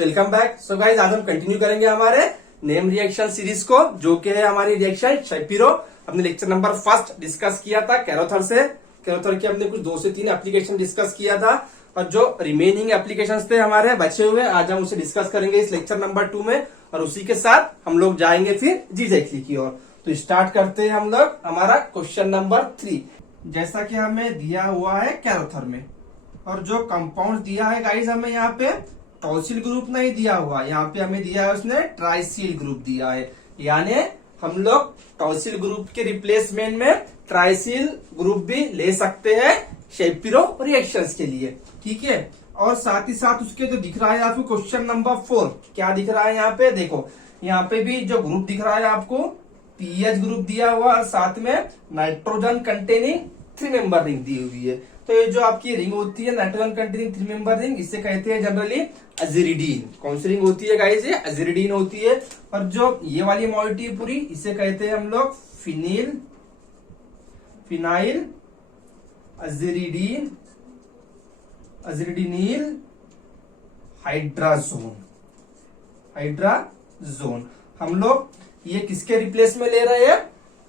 Welcome back. So guys आज हम continue करेंगे हमारे नेम रिएक्शन सीरीज को, जो कि है हमारी रिएक्शन शेपिरो। अपने लेक्चर नंबर फर्स्ट डिस्कस किया था कैरोथर से। कैरोथर के हमने कुछ 2 से 3 एप्लीकेशन डिस्कस किया था, और जो रिमेनिंग एप्लीकेशंस थे हमारे बचे हुए, आज हम उसे डिस्कस करेंगे इस लेक्चर नंबर 2 में। और उसी के साथ हम लोग जाएंगे फिर जीजेक्ली की ओर। तो स्टार्ट करते हैं हम लोग हमारा क्वेश्चन नंबर 3। जैसा कि हमें दिया हुआ है कैरोथर में, और जो कंपाउंड दिया है गाइज हमें यहाँ पे टॉसिल ग्रुप नहीं दिया हुआ, यहाँ पे हमें दिया है उसने ट्राइसिल ग्रुप दिया है। यानी हम लोग टॉसिल ग्रुप के रिप्लेसमेंट में ट्राइसिल ग्रुप भी ले सकते हैं शेपिरो रिएक्शंस के लिए, ठीक है। और साथ ही साथ उसके जो दिख रहा है आपको क्वेश्चन नंबर 4, क्या दिख रहा है यहाँ पे देखो, यहाँ पे भी जो ग्रुप दिख रहा है आपको पीएच ग्रुप दिया हुआ, और साथ में नाइट्रोजन कंटेनिंग 3 मेंबर रिंग दी हुई है। तो ये जो आपकी रिंग होती है नाइट्रोजन कंटेनिंग 3 मेंबर रिंग, इसे कहते हैं जनरली अजिरिडीन। कौन सी रिंग होती है गाइस? ये अजिरिडीन होती है। और जो ये वाली मॉलिटी पूरी, इसे कहते हैं हम लोग फिनाइल अजिरिडीनिल हाइड्राजोन। हम लोग ये किसके रिप्लेस में ले रहे हैं?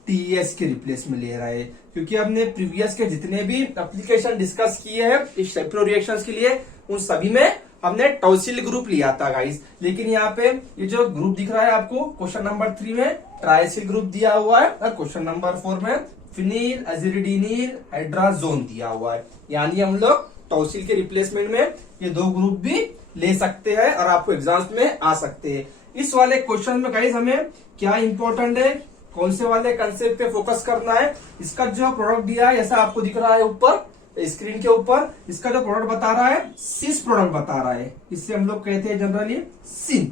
टीएस के रिप्लेस में ले रहे हैं, क्योंकि हमने प्रीवियस के जितने भी एप्लीकेशन डिस्कस किए हैं इस शेपिरो रिएक्शंस के लिए, उन सभी में हमने टॉसिल ग्रुप लिया था गाइस। लेकिन यहाँ पे ये जो ग्रुप दिख रहा है आपको क्वेश्चन नंबर 3 में ट्राइसिल ग्रुप दिया हुआ है, और क्वेश्चन नंबर 4 में फिनील अजिरिडीनिल हाइड्राजोन दिया हुआ है। यानी हम लोग टॉसिल के रिप्लेसमेंट में ये 2 ग्रुप भी ले सकते हैं, और आपको एग्जाम्स में आ सकते हैं। इस वाले क्वेश्चन में गाइस हमें क्या इंपॉर्टेंट है, कौन से वाले कंसेप्ट पे फोकस करना है। इसका जो प्रोडक्ट दिया है, ऐसा आपको दिख रहा है ऊपर स्क्रीन के ऊपर, इसका जो प्रोडक्ट बता रहा है सिस प्रोडक्ट बता रहा है, इससे हम लोग कहते हैं जनरली सिन।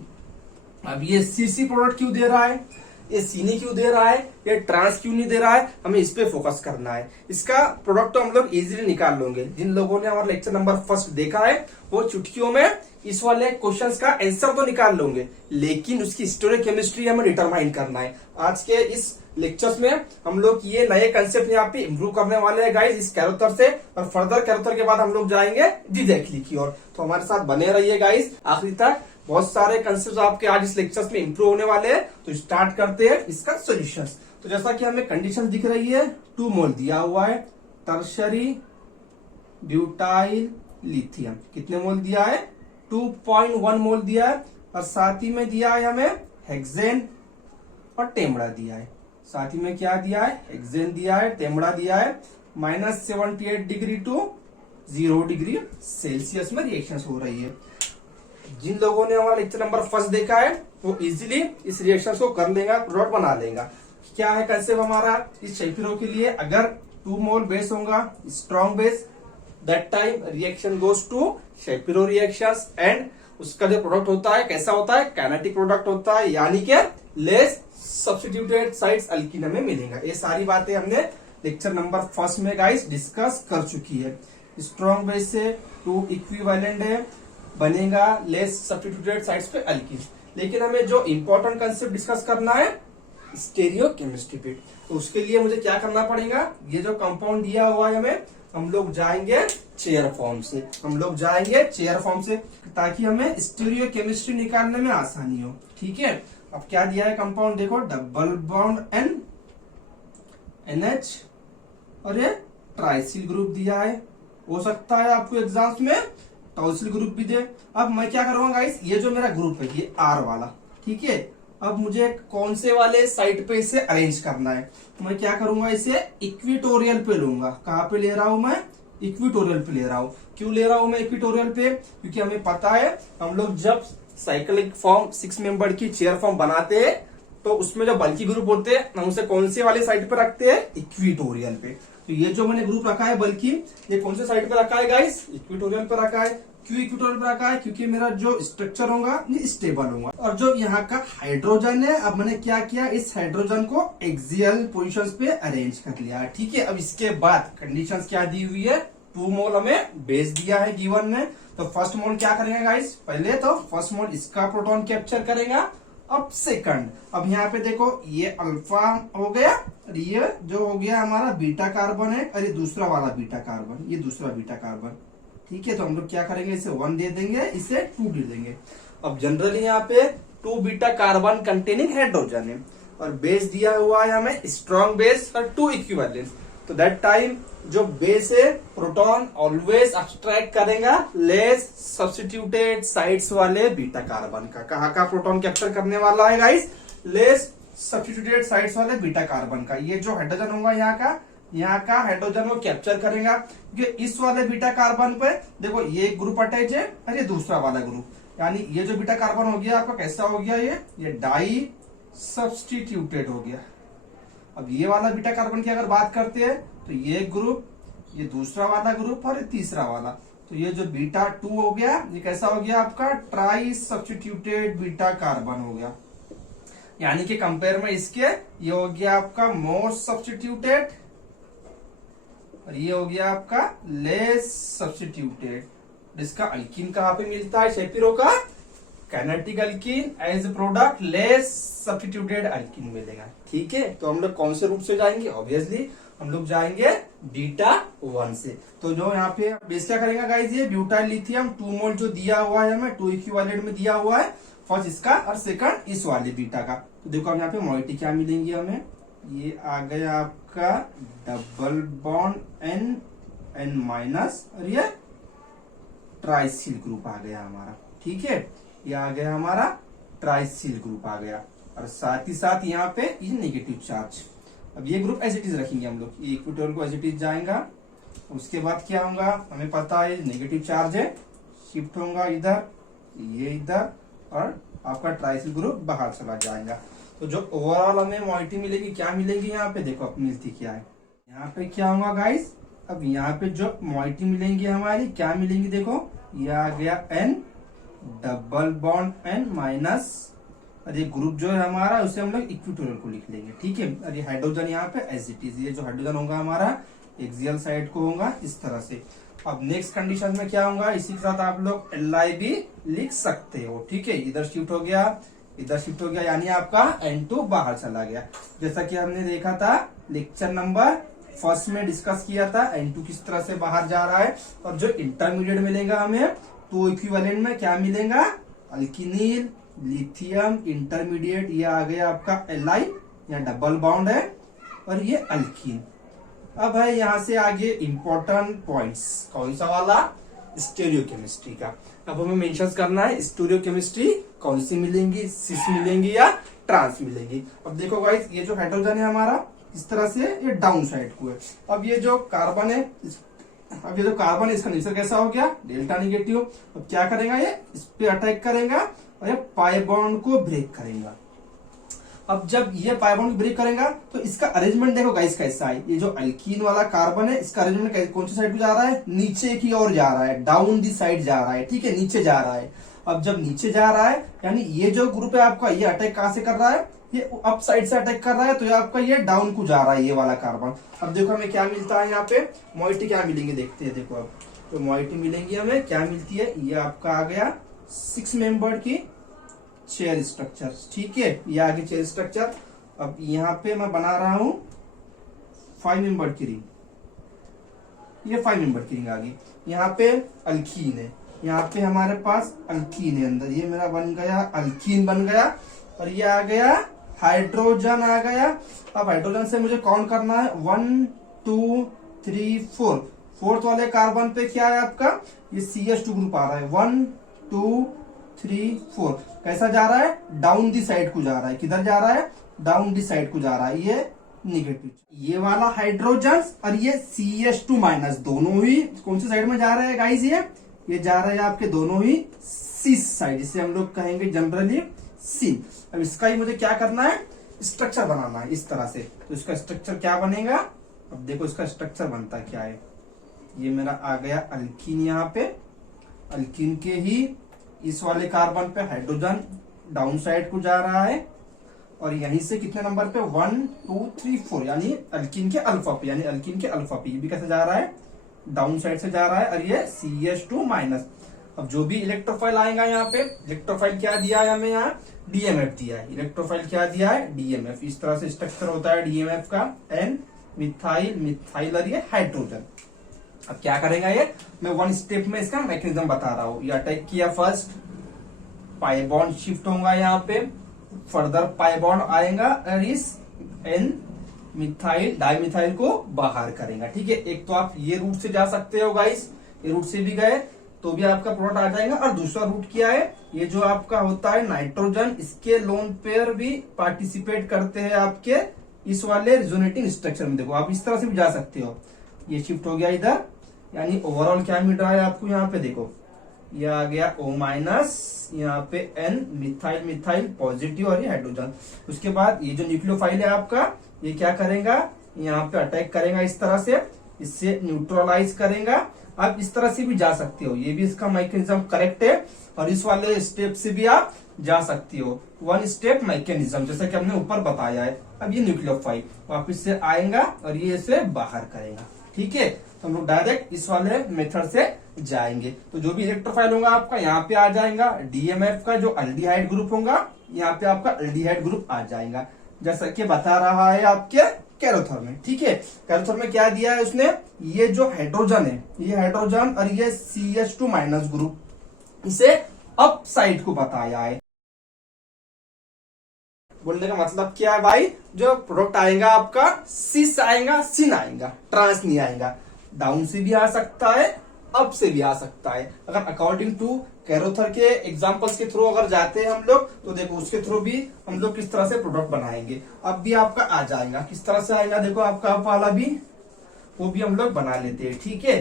अब ये सीसी प्रोडक्ट क्यों दे रहा है, ये सीनी क्यों दे रहा है, ये ट्रांस क्यों नहीं दे रहा है, हमें इस पे फोकस करना है। इसका प्रोडक्ट तो हम लोग इजीली निकाल लेंगे। जिन लोगों ने हमारा लेक्चर नंबर फर्स्ट देखा है वो चुटकियों में इस वाले क्वेश्चंस का आंसर तो निकाल लोगे, लेकिन उसकी स्टोरियोकेमिस्ट्री हमें डिटरमाइन करना है। आज के इस लेक्चर्स में हम लोग ये नए कंसेप्ट यहाँ पे इम्प्रूव करने वाले हैं गाइस इस कैरोथर से, और फर्दर कैरोथर के बाद हम लोग जाएंगे जीजेक्ली की ओर। तो हमारे साथ बने रहिए गाइस आखिरी तक। बहुत सारे कंसेप्ट आपके आज इस लेक्चर्स में इम्प्रूव होने वाले हैं। तो स्टार्ट करते हैं इसका सोल्यूशन। तो जैसा कि हमें कंडीशन दिख रही है, 2 मोल दिया हुआ है टर्शरी ब्यूटाइल लिथियम। कितने मोल दिया है? 2.1 मोल दिया है। और साथ ही में दिया है हमें हेक्सेन और टेम्बड़ा दिया है। साथ ही में क्या दिया है? हेक्सेन दिया है, टेम्बड़ा दिया है। -78 डिग्री टू 0 डिग्री सेल्सियस में रिएक्शन हो रही है। जिन लोगों ने हमारा लेक्चर नंबर फर्स्ट देखा है वो इजीली इस रिएक्शन को कर लेगा, प्रोडक्ट बना लेगा। क्या है कंसेप्ट हमारा इस शेपिरो के लिए? अगर 2 मोल बेस होगा strong base, that time reaction goes to Shapiro reactions, and उसका जो प्रोडक्ट होता है कैसा होता है? काइनेटिक प्रोडक्ट होता है, यानी कि लेस सब्स्टिट्यूटेड साइड्स अल्कीन में मिलेगा। ये सारी बातें हमने लेक्चर नंबर फर्स्ट में गाइस डिस्कस कर चुकी है। स्ट्रॉन्ग बेस से 2 इक्विवेलेंट है, बनेगा लेस सब्स्टिट्यूटेड साइड्स पे अल्कीन। लेकिन हमें जो इंपॉर्टेंट कंसेप्ट डिस्कस करना है स्टेरियोकेमिस्ट्री पे, तो उसके लिए मुझे क्या करना पड़ेगा? ये जो कंपाउंड दिया हुआ है हमें, हम लोग जाएंगे चेयर फॉर्म से, ताकि हमें स्टेरियोकेमिस्ट्री निकालने में आसानी हो, ठीक है। अब क्या दिया है कंपाउंड देखो, डबल बॉन्ड NH, और ये ट्राइसिल ग्रुप दिया है। हो सकता है आपको एग्जाम्स में टॉसिल ग्रुप भी दे। अब मैं क्या करूंगा गाइस, ये जो मेरा ग्रुप है ये R वाला, ठीक है। अब मुझे कौन से वाले साइड पे इसे अरेंज करना है, मैं क्या करूंगा, इसे इक्विटोरियल पे लूंगा। कहाँ पे ले रहा हूं मैं? इक्विटोरियल पे ले रहा हूं। क्यों ले रहा हूं मैं इक्विटोरियल पे? क्योंकि हमें पता है हम लोग जब साइक्लिक फॉर्म 6 मेंबर की चेयर फॉर्म बनाते हैं, तो उसमें जो बल्कि ग्रुप होते हैं हम उसे कौन से वाले साइड पे रखते हैं? इक्विटोरियल पे। तो ये जो मैंने ग्रुप रखा है बल्कि, ये कौन से साइड पे रखा है गाइस? इक्विटोरियल पे रखा है। क्यों इक्विटोरियल पे रखा है? क्योंकि मेरा जो स्ट्रक्चर होगा ये स्टेबल होगा। और जो यहाँ का हाइड्रोजन है, अब मैंने क्या किया, इस हाइड्रोजन को एक्सियल पोजीशंस पे अरेंज कर लिया, ठीक है। अब इसके बाद कंडीशंस क्या दी हुई है? 2 मोल हमें बेस दिया है गिवन में। तो फर्स्ट मोल क्या करेंगे गाइस? पहले तो फर्स्ट मोल इसका प्रोटॉन कैप्चर करेगा। अब सेकंड, अब यहाँ पे देखो ये अल्फा हो गया, और ये जो हो गया हमारा बीटा कार्बन है, और ये दूसरा वाला बीटा कार्बन, ये दूसरा बीटा कार्बन, ठीक है, तो हम लोग क्या करेंगे, इसे 1 दे देंगे, इसे 2 दे देंगे। अब जनरली यहाँ पे 2 बीटा कार्बन कंटेनिंग हाइड्रोजन है और बेस दिया हुआ है हमें स्ट्रॉन्ग बेस और 2 इक्विवेलेंट। तो दैट टाइम जो बेस है प्रोटॉन ऑलवेज एक्सट्रैक्ट करेगा लेस सब्स्टिट्यूटेड साइड्स वाले बीटा कार्बन का। कहाँ का प्रोटॉन कैप्चर करने वाला है गाइस, लेस सब्स्टिट्यूटेड साइड्स वाले बीटा कार्बन का। ये जो हाइड्रोजन होगा यहाँ का हाइड्रोजन वो कैप्चर करेगा, क्योंकि इस वाले बीटा कार्बन पे देखो ये एक ग्रुप अटैच है और ये दूसरा वाला ग्रुप, यानी ये जो बीटा कार्बन हो गया आपका कैसा हो गया, ये डाई सब्स्टिट्यूटेड हो गया। अब ये वाला बीटा कार्बन की अगर बात करते हैं तो ये ग्रुप, ये दूसरा वाला ग्रुप और ये तीसरा वाला, तो ये जो बीटा 2 हो गया ये कैसा हो गया आपका ट्राई सब्स्टिट्यूटेड बीटा कार्बन हो गया। यानी कि कंपेयर में इसके ये हो गया आपका मोर सब्स्टिट्यूटेड और ये हो गया आपका लेस सब्स्टिट्यूटेड। इसका अल्कीन कहाँ पे मिलता है, शेपिरो का kinetic alkene as product less substituted alkene मिलेगा। ठीक है, तो हम लोग कौन से रूप से जाएंगे, ऑब्वियसली हम लोग जाएंगे बीटा 1 से। तो जो यहाँ पे बेस क्या करेंगे गाइस, ये ब्यूटाइल लिथियम 2 मोल जो दिया हुआ है हमें 2 इक्विवेलेंट में दिया हुआ है, फर्स्ट इसका और सेकंड इस वाले बीटा का। तो देखो हम यहाँ पे मोइटी क्या मिलेंगी हमें, ये आ गया आपका डबल बॉन्ड N माइनस और ये ट्राइसिल ग्रुप आ गया हमारा। ठीक है, ये आ गया हमारा ट्राइसिल ग्रुप आ गया और साथ ही साथ यहाँ पे ये नेगेटिव चार्ज। अब ये ग्रुप एज इट इज रखेंगे हम लोग, ये इक्विटोरियल को एज इट इज जाएगा। उसके बाद क्या होगा हमें पता है नेगेटिव चार्ज है, शिफ्ट होगा इधर, ये इधर और आपका ट्राइसिल ग्रुप बाहर चला जाएगा। तो जो ओवरऑल हमें मोइटी मिलेगी, क्या मिलेगी यहाँ पे देखो, अब मिलती क्या है यहाँ पे क्या होगा गाइस। अब यहाँ पे जो मोइटी मिलेंगी हमारी क्या मिलेंगी देखो, ये आ गया N double bond N minus और ये ग्रुप जो है हमारा उसे हम लोग इक्विटोरियल को लिख लेंगे। ठीक है, और ये हाइड्रोजन यहाँ पे एज इट इज, ये जो हाइड्रोजन होगा हमारा एक्सियल साइड को होगा इस तरह से। अब नेक्स्ट कंडीशन में क्या होगा, इसी के साथ आप लोग Li भी लिख सकते हो। ठीक है, इधर शिफ्ट हो गया, इधर शिफ्ट हो गया, यानी आपका N2 बाहर चला गया। जैसा कि हमने देखा था लेक्चर नंबर 1 में डिस्कस किया था, N2 किस तरह से बाहर जा रहा है। और जो इंटरमीडिएट मिलेगा हमें 2 इक्विवेलेंट में क्या मिलेगा, अल्किनिल लिथियम इंटरमीडिएट, ये आ गया आपका Li, यहाँ डबल बॉन्ड है और ये अल्कीन। अब है यहाँ से आगे इंपॉर्टेंट पॉइंट्स, कौन सा वाला, स्टीरियोकेमिस्ट्री का। अब हमें मेंशन करना है स्टीरियोकेमिस्ट्री कौन सी मिलेंगी, सिस मिलेंगी या ट्रांस मिलेंगी। अब देखो गाइस, ये जो हाइड्रोजन है हमारा इस तरह से ये डाउन साइड को है। अब ये जो कार्बन है इसका नेचर कैसा हो गया, डेल्टा नेगेटिव। अब क्या करेगा, ये इस पे अटैक करेगा और ये पाई बॉन्ड को ब्रेक करेगा। अब जब ये पाई बॉन्ड ब्रेक करेगा तो इसका अरेंजमेंट देखो गाइस कैसा है, ये जो अल्कीन वाला कार्बन है इसका अरेंजमेंट कौन सी साइड पे जा रहा है, नीचे की ओर जा रहा है, डाउन दी साइड जा रहा है। ठीक है, नीचे जा रहा है। अब जब नीचे जा रहा है यानी ये जो ग्रुप है आपका ये अटैक कहां से कर रहा है, ये अप साइड से अटैक कर रहा है, तो ये आपका ये डाउन को जा रहा है ये वाला कार्बन। अब देखो हमें क्या मिलता है यहाँ पे, मोइटी क्या मिलेंगे देखते हैं। देखो अब तो मोइटी मिलेंगी हमें क्या मिलती है, ये आपका आ गया 6 मेंबर की चेयर स्ट्रक्चर। ठीक है, ये आगे चेयर स्ट्रक्चर। अब यहाँ पे मैं बना रहा हूं 5 मेंबर की रिंग, ये 5 मेंबर की रिंग आ गई। यहाँ पे अल्कीन है, यहाँ पे हमारे पास अल्कीन है अंदर, ये मेरा बन गया अल्कीन बन गया और ये आ गया हाइड्रोजन आ गया। अब हाइड्रोजन से मुझे काउंट करना है 1 2 3 4, फोर्थ वाले कार्बन पे क्या है आपका, ये CH2 ग्रुप आ रहा है। 1 2 3 4 कैसा जा रहा है, डाउन दी साइड को जा रहा है। किधर जा रहा है, डाउन दी साइड को जा रहा है, ये निगेटिव। ये वाला हाइड्रोजन और ये CH2 माइनस दोनों ही कौन सी साइड में जा रहे हैं गाइस, ये जा रहे हैं आपके दोनों ही सिस साइड, जिसे हम लोग कहेंगे जनरली सिन। अब इसका ही मुझे क्या करना है, स्ट्रक्चर बनाना है इस तरह से। तो इसका स्ट्रक्चर क्या बनेगा, अब देखो इसका स्ट्रक्चर बनता क्या है, ये मेरा आ गया अल्कीन। यहाँ पे अल्कीन के ही इस वाले कार्बन पे हाइड्रोजन डाउन साइड को जा रहा है और यहीं से कितने नंबर पे 1 2 3 4 यानी अल्कीन के अल्फा पे, यानी अल्कीन के अल्फा पे ये भी कैसे जा रहा है, डाउन साइड से जा रहा है और ये CH2 माइनस। अब जो भी इलेक्ट्रोफाइल आएगा यहाँ पे, इलेक्ट्रोफाइल क्या दिया है हमें, यहाँ DMF दिया है। इलेक्ट्रोफाइल क्या दिया है, DMF। इस तरह से स्ट्रक्चर होता है DMF का, N मिथाइल मिथाइल और ये हाइड्रोजन। अब क्या करेगा ये, मैं वन स्टेप में इसका मैकेनिज्म बता रहा हूं। ये अटैक किया फर्स्ट, पाई बॉन्ड शिफ्ट होगा यहाँ पे, फर्दर पाई बॉन्ड आएगा और इस एन मिथाइल डाइमिथाइल को बाहर करेगा। ठीक है, एक तो आप ये रूट से जा सकते हो गाइस, ये रूट से भी गए तो भी आपका प्रोडक्ट आ जाएगा। और दूसरा रूट क्या है, ये जो आपका होता है नाइट्रोजन, इसके लोन पेयर भी पार्टिसिपेट करते हैं आपके इस वाले रिजोनेटिंग स्ट्रक्चर में। देखो आप इस तरह से भी जा सकते हो, ये शिफ्ट हो गया इधर, यानी ओवरऑल क्या मिल रहा है आपको यहाँ पे, देखो ये आ गया O माइनस, यहाँ पे N मिथाइल मिथाइल पॉजिटिव और ये हाइड्रोजन। उसके बाद ये जो न्यूक्लियोफाइल है आपका, ये क्या करेगा, यहाँ पे अटैक करेगा इस तरह से, इससे न्यूट्रलाइज करेगा। आप इस तरह से भी जा सकते हो, ये भी इसका मैकेनिज्म करेक्ट है। और इस वाले स्टेप से भी आप जा सकती हो, वन स्टेप मैकेनिज्म, जैसा कि हमने ऊपर बताया है। अब ये न्यूक्लियोफाइल वापिस से आएगा और ये इसे बाहर करेगा। ठीक है, तो हम लोग डायरेक्ट इस वाले मेथड से जाएंगे। तो जो भी इलेक्ट्रोफाइल होगा आपका यहाँ पे आ जाएगा, डीएमएफ का जो अल्डिहाइड ग्रुप होगा यहाँ पे आपका अल्डिहाइड ग्रुप आ जाएगा, जैसा कि बता रहा है आपके कैरोथर में। ठीक है, कैरोथर में क्या दिया है उसने, ये जो हाइड्रोजन है, ये हाइड्रोजन और ये CH2 माइनस ग्रुप, इसे अप साइड को बताया है। बोलने का मतलब क्या है भाई, जो प्रोडक्ट आएगा आपका सिस आएगा, सिन आएगा, ट्रांस नहीं आएगा। डाउन से भी आ सकता है, अप से भी आ सकता है। अगर अकॉर्डिंग टू कैरोथर के एग्जांपल्स के थ्रू अगर जाते हैं हम लोग, तो देखो उसके थ्रू भी हम लोग किस तरह से प्रोडक्ट बनाएंगे। अब भी आपका आ जाएगा, किस तरह से आएगा देखो, आपका अप वाला भी, वो भी हम लोग बना लेते हैं। ठीक है,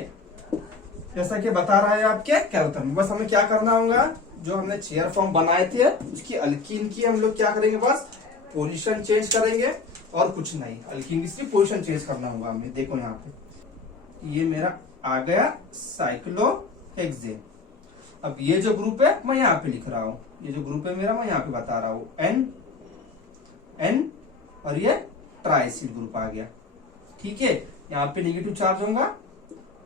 जैसा कि बता रहा है आपके कैरोथर में। बस हमें क्या करना होगा, जो हमने चेयर फॉर्म बनाए थे उसकी अल्कीन की हम लोग क्या करेंगे, बस पोजीशन चेंज करेंगे और कुछ नहीं। अल्कीन की सिर्फ पोजीशन चेंज करना होगा हमें। देखो यहाँ पे ये मेरा आ गया साइक्लोहेक्सेन। अब ये जो ग्रुप है मैं यहाँ पे लिख रहा हूँ, ये जो ग्रुप है मेरा मैं यहाँ पे बता रहा हूँ, N और ये ट्राइसिल ग्रुप आ गया। ठीक है, यहाँ पे नेगेटिव चार्ज होगा,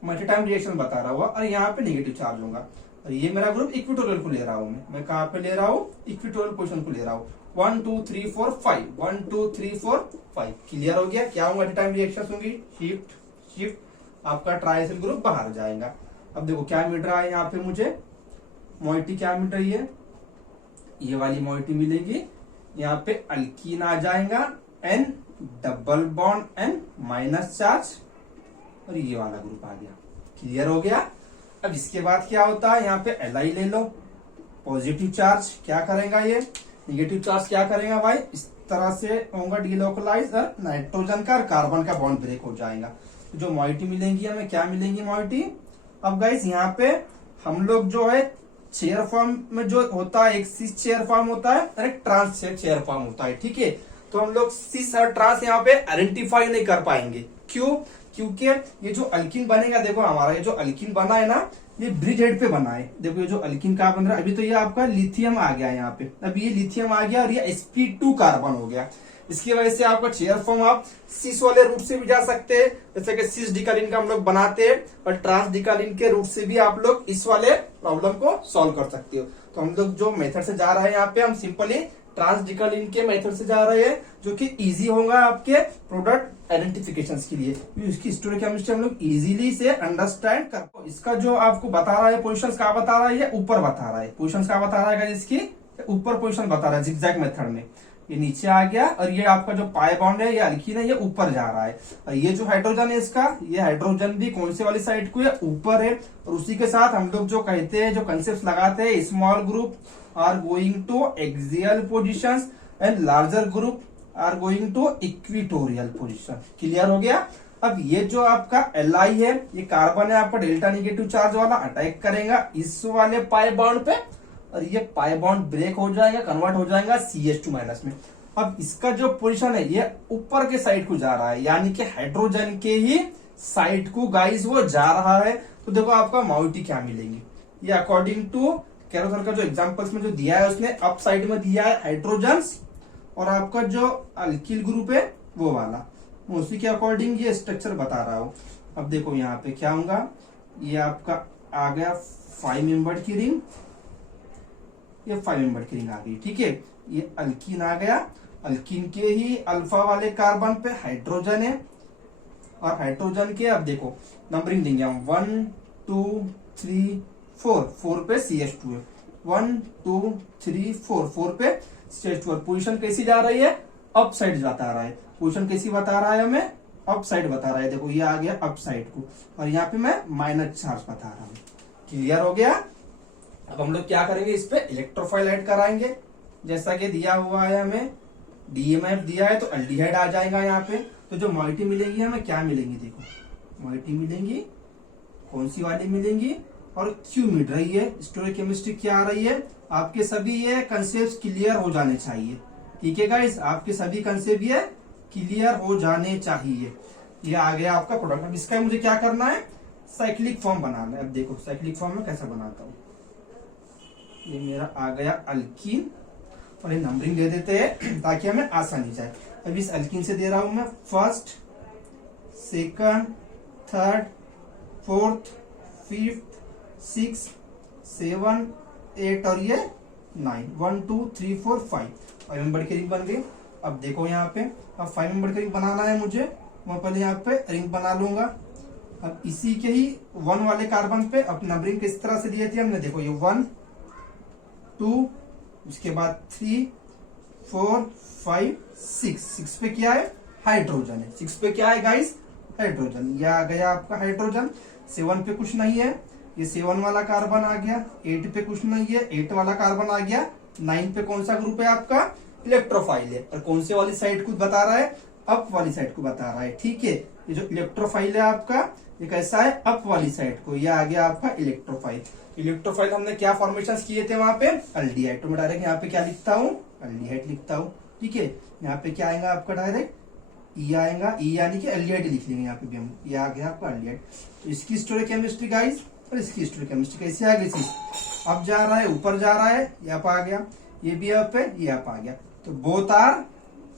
मल्टी टाइम रिएक्शन बता रहा हुआ, और यहाँ पे नेगेटिव चार्ज होगा। और ये मेरा ग्रुप इक्विटोरियल को ले रहा हूँ मैं कहाँ पे ले रहा हूँ, इक्विटोरियल पोजीशन को ले रहा हूँ। 1 2 3 4 5, 1 2 3 4 5। क्लियर हो गया, क्या होगा, टाइम रिएक्शन होंगी, शिफ्ट शिफ्ट, आपका ट्राइसिल ग्रुप बाहर जाएगा। अब देखो क्या मिल रहा है यहाँ पे मुझे, मोइटी क्या मिल रही है, ये वाली मोइटी मिलेगी। यहाँ पे अल्कीन आ जाएगा, N double bond N minus charge, और ये वाला ग्रुप आ गया। क्लियर हो गया। अब इसके बाद क्या होता है, यहाँ पे Li ले लो, पॉजिटिव चार्ज क्या करेगा, ये निगेटिव चार्ज क्या करेगा भाई, इस तरह से होगा डीलोकलाइज, और नाइट्रोजन का और कार्बन का बॉन्ड ब्रेक हो जाएगा। तो जो मोइटी मिलेंगी हमें, क्या मिलेंगी मोइटी। अब गाइस यहाँ पे हम लोग जो है चेयर फॉर्म में जो होता है, एक सिस चेयर फॉर्म होता है और एक ट्रांस चेयर फॉर्म होता है। ठीक है, तो हम लोग सिस और ट्रांस यहाँ पे आइडेंटिफाई नहीं कर पाएंगे। क्यों, क्योंकि ये जो अल्किन बनेगा, देखो हमारा ये जो अल्किन बना है ना, ये ब्रिज हेड पे बना है। देखो ये जो अल्किन का बन रहा है, अभी तो ये आपका लिथियम आ गया यहाँ पे, अब ये लिथियम आ गया और ये sp2 कार्बन हो गया। इसकी वजह से आपका चेयर फॉर्म आप सिस वाले रूट से भी जा सकते हैं, जैसे कि सिस डिकालिन का हम लोग बनाते हैं, और ट्रांस डिकालिन के रूट से भी आप लोग इस वाले प्रॉब्लम को सॉल्व कर सकते हो। तो हम लोग जो मेथड से जा रहे हैं यहाँ पे, हम सिंपली ट्रांस डिकालिन के मेथड से जा रहे हैं, जो कि इजी होगा आपके प्रोडक्ट आइडेंटिफिकेशन के लिए। इसकी स्टोइकोकेमिस्ट्री हम लोग इजीली से अंडरस्टैंड कर। इसका जो आपको बता रहा है पोजिशन कहाँ बता रहा है, ये ऊपर बता रहा है। पोजिशन कहाँ बता रहा है, इसकी ऊपर पोजिशन बता रहा है जिगजैग मेथड में। ये नीचे आ गया, और ये आपका जो पाई बॉन्ड है, ये अल्कीन है, ये ऊपर जा रहा है। और ये जो हाइड्रोजन है इसका, ये हाइड्रोजन भी कौन से वाली साइड को है, ऊपर है। और उसी के साथ हम लोग जो कहते हैं, जो कंसेप्ट लगाते हैं, small group are going to axial position and larger group are going to equatorial position. Clear हो गया। अब ये जो आपका Li है, ये कार्बन है आपका डेल्टा नेगेटिव चार्ज वाला, अटैक करेगा इस वाले पाई बॉन्ड पे, और ये पाई बॉन्ड ब्रेक हो जाएगा, कन्वर्ट हो जाएगा CH2 माइनस में। अब इसका जो पोजीशन है, ये ऊपर के साइड को जा रहा है, यानी कि हाइड्रोजन के ही साइड को गाइस वो जा रहा है। तो देखो आपका मोइटी क्या मिलेंगी, ये अकॉर्डिंग टू कैरोथर का जो एग्जांपल्स में जो दिया है, उसने अप साइड में दिया है हाइड्रोजन, और आपका जो अल्किल ग्रुप है वो वाला, उसी के अकॉर्डिंग ये स्ट्रक्चर बता रहा हूं। अब देखो यहाँ पे क्या होगा, ये आपका आ गया 5 मेंबर्ड की रिंग, ये 5 मेंबर्ड की रिंग आ गई। ठीक है, ये अल्कीन आ गया, अल्कीन के ही अल्फा वाले कार्बन पे हाइड्रोजन है, और हाइड्रोजन के अब देखो नंबरिंग देंगे हम 1 2 3 4, 4 पे CH2 है, 1 2 3 4, 4 पे CH2। पोजीशन कैसी जा रही है, अप साइड बता रहा है। पोजीशन कैसी बता रहा है हमें, अप साइड बता रहा है। देखो ये आ गया अप साइड को, और यहाँ पे मैं माइनस चार्ज बता रहा हूँ। क्लियर हो गया। अब हम लोग क्या करेंगे, इस पे इलेक्ट्रोफाइल ऐड कराएंगे, जैसा कि दिया हुआ है हमें DMF दिया है, तो एल्डिहाइड आ जाएगा यहाँ पे। तो जो मॉइटी मिलेगी हमें क्या मिलेंगी, देखो मॉइटी मिलेंगी, कौन सी वाली मिलेंगी, और क्यों मिल रही है, स्टोइकोकेमिस्ट्री क्या आ रही है। आपके सभी ये कंसेप्ट क्लियर हो जाने चाहिए, ठीक है गाइस, आपके सभी कंसेप्ट ये क्लियर हो जाने चाहिए। ये आ गया आपका प्रोडक्ट। अब इसका मुझे क्या करना है, साइक्लिक फॉर्म बनाना है। अब देखो साइक्लिक फॉर्म में कैसा बनाता हूँ, ये मेरा आ गया अल्कीन, और ये नंबरिंग दे देते हैं ताकि हमें आसानी जाए। अब इस अल्कीन से दे रहा हूं मैं first, second, third, fourth, fifth, 6, 7, 8 और ये 9, 1 2 3 4 5 मेंबर की रिंग बन गई। अब देखो यहाँ पे, अब 5 मेंबर की रिंग बनाना है मुझे, मैं पहले यहाँ पे रिंग बना लूंगा। अब इसी के ही 1 वाले कार्बन पे अब नंबरिंग किस तरह से दिए थे हमने, देखो ये 1 2, उसके बाद 3 4 5 6 पे क्या है, हाइड्रोजन है। 6 पे क्या है गाइस, हाइड्रोजन। ये आ गया आपका हाइड्रोजन। 7 पे कुछ नहीं है, ये 7 वाला कार्बन आ गया। 8 पे कुछ नहीं है, 8 वाला कार्बन आ गया। 9 पे कौन सा ग्रुप है आपका, इलेक्ट्रोफाइल है, और कौन से वाली साइड को बता रहा है, अप वाली साइड को बता रहा है, ठीक है। ये जो इलेक्ट्रोफाइल है आपका, ये कैसा है, अप वाली साइड को, ये आ गया आपका इलेक्ट्रोफाइल। इलेक्ट्रोफाइल हमने क्या फॉर्मेशन किए थे वहां पे, एल्डिहाइड। तो मैं डायरेक्ट यहाँ पे क्या लिखता हूँ, एल्डिहाइड लिखता हूँ, ठीक है। यहाँ पे क्या आएगा आपका, डायरेक्ट ई आएगा, ई यानी कि एल्डिहाइड लिख लेंगे यहाँ पे भी हम, ये आ गया आपका एल्डिहाइड। तो इसकी स्टोइकोकेमिस्ट्री गाइस, और इसकी स्टोइकोकेमिस्ट्री कैसे आ गई चीज, अब जा रहा है ऊपर जा रहा है, यहाँ पे आ गया, ये भी अप है, ये अप आ गया। तो both are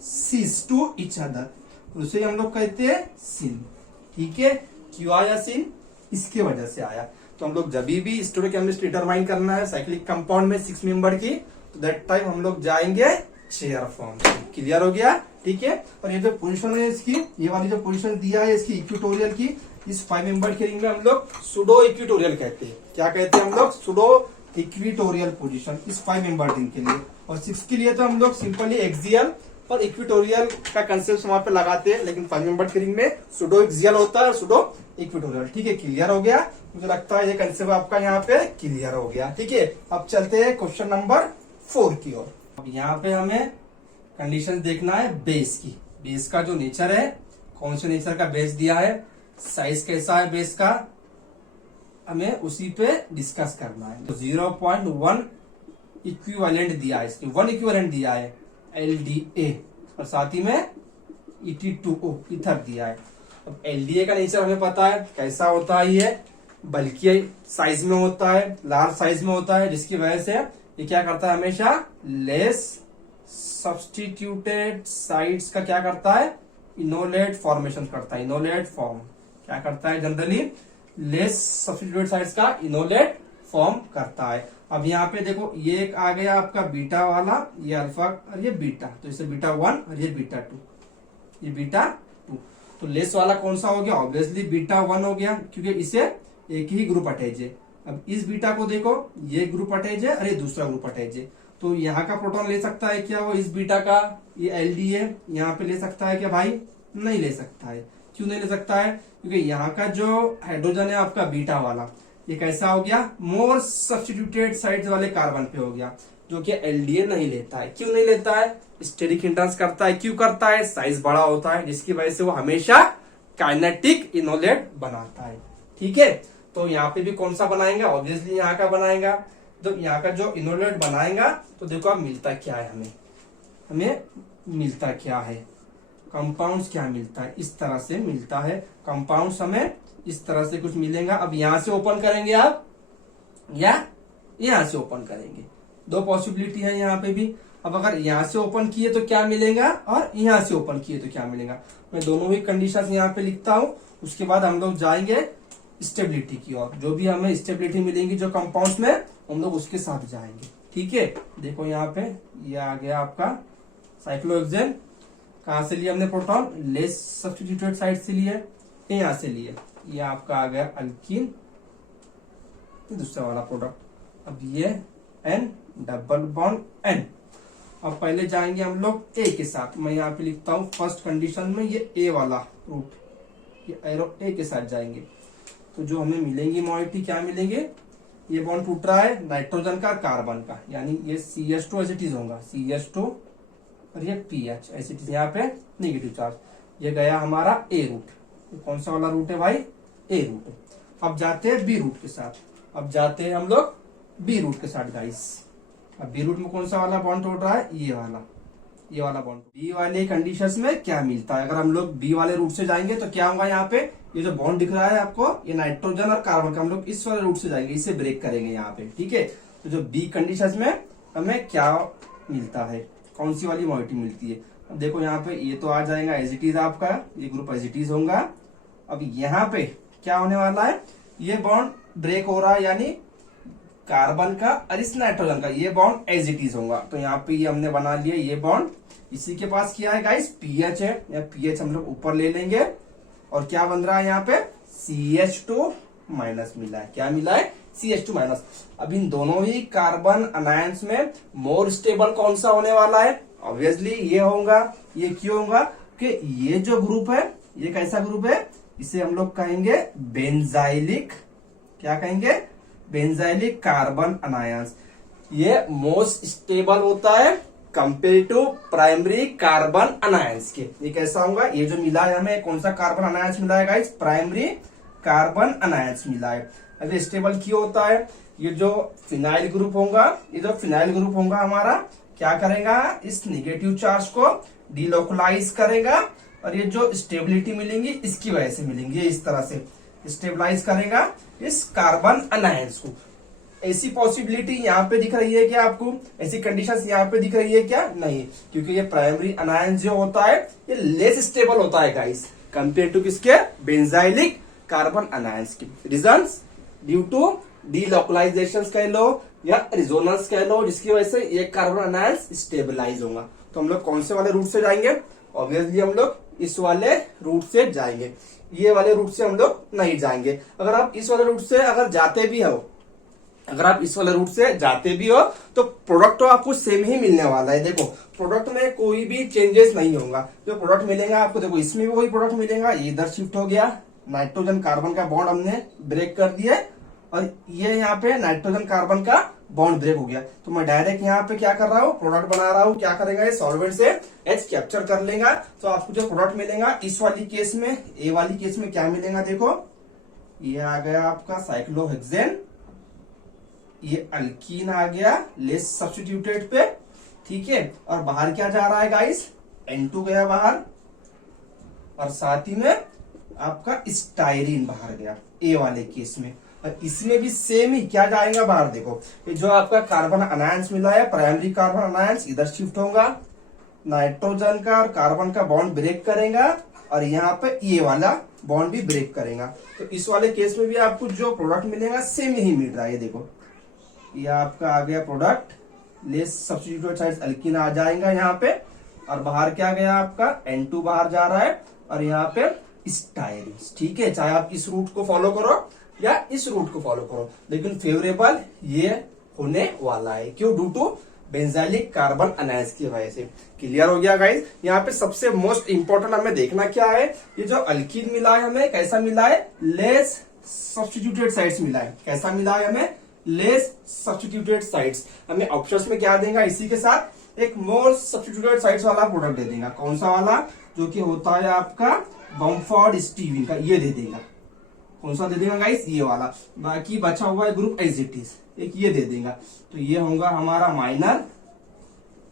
cis to each other, उसे हम लोग कहते हैं सिन, ठीक है। क्यों आया सिन, इसके वजह से आया। तो हम लोग जब भी स्टोइकोकेमिस्ट्री डिटरमाइन करना है साइक्लिक कंपाउंड में 6 मेंबर की, तो दैट टाइम हम लोग जाएंगे चेयर फॉर्म। क्लियर हो गया, ठीक है। और ये जो पोजीशन है इसकी, ये वाली जो पोजीशन दिया है इसकी इक्वेटोरियल की, इस 5 मेंबर के रिंग में हम लोग सुडो इक्वेटोरियल कहते हैं। क्या कहते हैं हम लोग, सुडो इक्वेटोरियल पोजीशन इस 5 मेंबर रिंग के लिए। और 6 के लिए तो हम लोग सिंपली एक्सियल और इक्वेटोरियल का कंसेप्ट वहां पे लगाते हैं, लेकिन 5 मेंबर के रिंग में सुडो एक्सियल होता है और सुडो इक्वेटोरियल, ठीक है। क्लियर हो गया, मुझे लगता है ये कंसेप्ट आपका यहाँ पे क्लियर हो गया, ठीक है। अब चलते हैं क्वेश्चन नंबर 4 की ओर। अब यहाँ पे हमें कंडीशन देखना है बेस की, बेस का जो नेचर है, कौन से नेचर का बेस दिया है, साइज कैसा है बेस का, हमें उसी पे डिस्कस करना है। तो 0.1 इक्विवेलेंट दिया है, इसकी 1 इक्विवेलेंट दिया है LDA, और साथ ही में ET2O इथर दिया है। अब LDA का नेचर हमें पता है कैसा होता है, ये बल्कि साइज में होता है, लार्ज साइज में होता है, जिसकी वजह से ये क्या करता है, हमेशा लेस सब्स्टिट्यूटेड साइड्स का क्या करता है, इनोलेट फॉर्मेशन करता है। इनोलेट फॉर्म क्या करता है, जनरली लेस सब्स्टिट्यूटेड साइड्स का इनोलेट फॉर्म करता है। अब यहाँ पे देखो ये एक आ गया आपका बीटा वाला, ये अल्फा और ये बीटा, तो इसे बीटा 1 और ये बीटा 2, ये बीटा 2। तो लेस वाला कौन सा हो गया, ऑब्वियसली बीटा 1 हो गया, क्योंकि इसे एक ही ग्रुप अटैच है। अब इस बीटा को देखो, ये ग्रुप अटैच है और ये दूसरा ग्रुप अटैच है, तो यहाँ का प्रोटॉन ले सकता है क्या वो इस बीटा का, ये LD है, यहाँ पे ले सकता है क्या भाई, नहीं ले सकता है। क्यों नहीं ले सकता है, क्योंकि यहाँ का जो हाइड्रोजन है आपका बीटा वाला, ये कैसा हो गया, मोर सब्स्टिट्यूटेड साइड्स वाले कार्बन पे हो गया, जो कि LDA नहीं लेता है। क्यों नहीं लेता है, स्टेरिक हिंड्रेंस करता है। क्यों करता है, साइज बड़ा होता है, जिसकी वजह से वो हमेशा काइनेटिक इनोलेट बनाता है, ठीक है। तो यहाँ पे भी कौन सा बनाएगा, ऑब्वियसली यहाँ का बनाएगा। तो यहाँ का जो इनोलेट बनाएगा, तो देखो अब मिलता क्या है, हमें मिलता क्या है, कंपाउंड्स क्या मिलता है, इस तरह से मिलता है कंपाउंड्स, हमें इस तरह से कुछ मिलेगा। अब यहां से ओपन करेंगे आप, या यहां से ओपन करेंगे, दो पॉसिबिलिटी है यहाँ पे भी। अब अगर यहाँ से ओपन किए तो क्या मिलेगा, और यहाँ से ओपन किए तो क्या मिलेगा, मैं दोनों ही कंडीशन यहाँ पे लिखता हूँ। उसके बाद हम लोग जाएंगे स्टेबिलिटी की ओर, जो भी हमें स्टेबिलिटी मिलेंगी जो कंपाउंड्स में, हम लोग उसके साथ जाएंगे, ठीक है। देखो यहाँ पे ये आ गया आपका साइक्लोहेक्सेन, कहां से लिया हमने प्रोटॉन, लेस सब्स्टिट्यूटेड साइड से लिए, ये यहां से लिए, ये आपका आ गया अल्कीन, दूसरा वाला प्रोडक्ट। अब ये N डबल बॉन्ड N। अब पहले जाएंगे हम लोग ए के साथ, मैं यहाँ पे लिखता हूँ फर्स्ट कंडीशन में ये ए वाला रूट, ये एरो ए के साथ जाएंगे तो जो हमें मिलेंगी मॉइटी क्या मिलेंगे, ये बॉन्ड टूट रहा है नाइट्रोजन का कार्बन का, यानी ये CH2 एज इट इज होगा, CH2 और ये PH एज इट इज, यहाँ पे नेगेटिव चार्ज, ये गया हमारा ए रूट। ये कौन सा वाला रूट है भाई, ए रूट है। अब जाते हैं बी रूट के साथ, अब जाते हैं हम लोग बी रूट के साथ गाइस। अब बी रूट में कौन सा वाला बॉन्ड टूट रहा है, ये वाला बॉन्ड। बी वाले कंडीशंस में क्या मिलता है, अगर हम लोग बी वाले रूट से जाएंगे तो क्या होगा, यहाँ पे ये जो बॉन्ड दिख रहा है आपको, ये नाइट्रोजन और कार्बन का, हम लोग इस वाले रूट से जाएंगे, इसे ब्रेक करेंगे यहाँ पे, ठीक है। तो जो बी कंडीशंस में हमें क्या मिलता है, कौन सी वाली मॉइटी मिलती है। अब देखो यहाँ पे ये तो आ जाएगा एज इट इज, आपका ये ग्रुप एज इट इज होगा। अब यहाँ पे क्या होने वाला है, ये बॉन्ड ब्रेक हो रहा है, यानी कार्बन का और इस नाइट्रोजन का ये बॉन्ड एज इट इज होगा। तो यहाँ पे ये हमने बना लिया ये बॉन्ड, इसी के पास क्या है गाइस, पीएच है, या पीएच हम लोग ऊपर ले लेंगे और क्या बन रहा है यहाँ पे CH2 माइनस मिला है, क्या मिला है CH2 माइनस। अब इन दोनों ही कार्बन अनायंस में मोर स्टेबल कौन सा होने वाला है, ऑब्वियसली ये होगा। ये क्यों होगा कि ये जो ग्रुप है ये कैसा ग्रुप है, इसे हम लोग कहेंगे बेंजाइलिक, क्या कहेंगे, बेंजाइलिक कार्बन अनायंस। ये मोस्ट स्टेबल होता है compare to primary carbon anions के। ये कैसा होगा, ये जो मिला है हमें कौन सा कार्बन अनायंस मिला है गाइस, प्राइमरी कार्बन अनायंस मिला है। अब ये स्टेबल क्यों होता है, ये जो फिनाइल ग्रुप होगा, ये जो फिनाइल ग्रुप होगा हमारा क्या करेगा, इस नेगेटिव चार्ज को डिलोकलाइज करेगा और ये जो स्टेबिलिटी मिलेंगी इसकी वजह से मिलेंगी, ये इस तरह से स्टेबलाइज करेगा इस कार्बन अनायंस को। ऐसी पॉसिबिलिटी यहाँ पे दिख रही है क्या आपको, ऐसी कंडीशंस यहाँ पे दिख रही है क्या, नहीं, क्योंकि ये प्राइमरी अनायंस जो होता है ये लेस स्टेबल होता है गाइस कंपेयर टू किसके, बेंजाइलिक कार्बन अनायंस की। रीजंस ड्यू टू डीलोकलाइजेशन कह लो या रिजोनेंस कह लो, जिसकी वजह से ये कार्बन अनायंस स्टेबलाइज होगा। तो हम लोग कौन से वाले रूट से जाएंगे, ऑब्वियसली हम लोग इस वाले रूट से जाएंगे, ये वाले रूट से हम लोग नहीं जाएंगे। अगर आप इस वाले रूट से अगर जाते भी हो, अगर आप इस वाले रूट से जाते भी हो तो प्रोडक्ट तो आपको सेम ही मिलने वाला है। देखो प्रोडक्ट में कोई भी चेंजेस नहीं होगा, जो प्रोडक्ट मिलेगा आपको, देखो इसमें भी वही प्रोडक्ट मिलेगा, ये इधर शिफ्ट हो गया, नाइट्रोजन कार्बन का बॉन्ड हमने ब्रेक कर दिया और ये यहाँ पे नाइट्रोजन कार्बन का बॉन्ड ब्रेक हो गया। तो मैं डायरेक्ट यहाँ पे क्या कर रहा हूँ, प्रोडक्ट बना रहा हूँ, क्या करेगा ये सॉल्वेंट से H कैप्चर कर लेगा। तो आपको जो प्रोडक्ट मिलेगा इस वाली केस में, ए वाली केस में क्या मिलेगा, देखो ये आ गया आपका साइक्लोहेक्सेन, ये अल्कीन आ गया लेस सब्स्टिट्यूटेड पे, ठीक है। और बाहर क्या जा रहा है गाइस, N2 गया बाहर और साथ ही में आपका स्टाइरिन बाहर गया ए वाले केस में। और इसमें भी सेम ही क्या जाएगा बाहर, देखो ये जो आपका कार्बन अनायंस मिला है, प्राइमरी कार्बन अनायंस इधर शिफ्ट होगा, नाइट्रोजन का और कार्बन का बॉन्ड ब्रेक करेगा और यहाँ पे ये वाला बॉन्ड भी ब्रेक करेगा। तो इस वाले केस में भी आपको जो प्रोडक्ट मिलेगा सेम ही मिल रहा है। देखो ये आपका आ गया product, less substituted side alkene आ जाएगा यहाँ पे, और बाहर क्या गया आपका N2 बाहर जा रहा है और यहाँ पे स्टाइरिन, ठीक है। चाहे आप इस रूट को फॉलो करो या इस रूट को फॉलो करो, लेकिन फेवरेबल ये होने वाला है, क्यों, due to benzylic carbon anions की वजह से। क्लियर हो गया गाइस। यहाँ पे सबसे मोस्ट इंपॉर्टेंट हमें देखना क्या है, ये जो अल्कीन मिला है हमें कैसा मिला है, लेस सब्स्टिट्यूटेड साइड्स मिला है। कैसा मिला है हमें, लेस सब्स्टिट्यूटेड साइड्स। हमें ऑप्शंस में क्या देगा, इसी के साथ एक मोर सब्स्टिट्यूटेड साइड्स वाला प्रोडक्ट दे देगा। कौन सा वाला, जो कि होता है आपका बम्फोर्ड स्टीविन का, ये दे देगा। कौन सा दे देगा गाइस, ये वाला। बाकी बचा हुआ है ग्रुप एज इट इज, एक ये दे देगा। तो ये होगा हमारा माइनर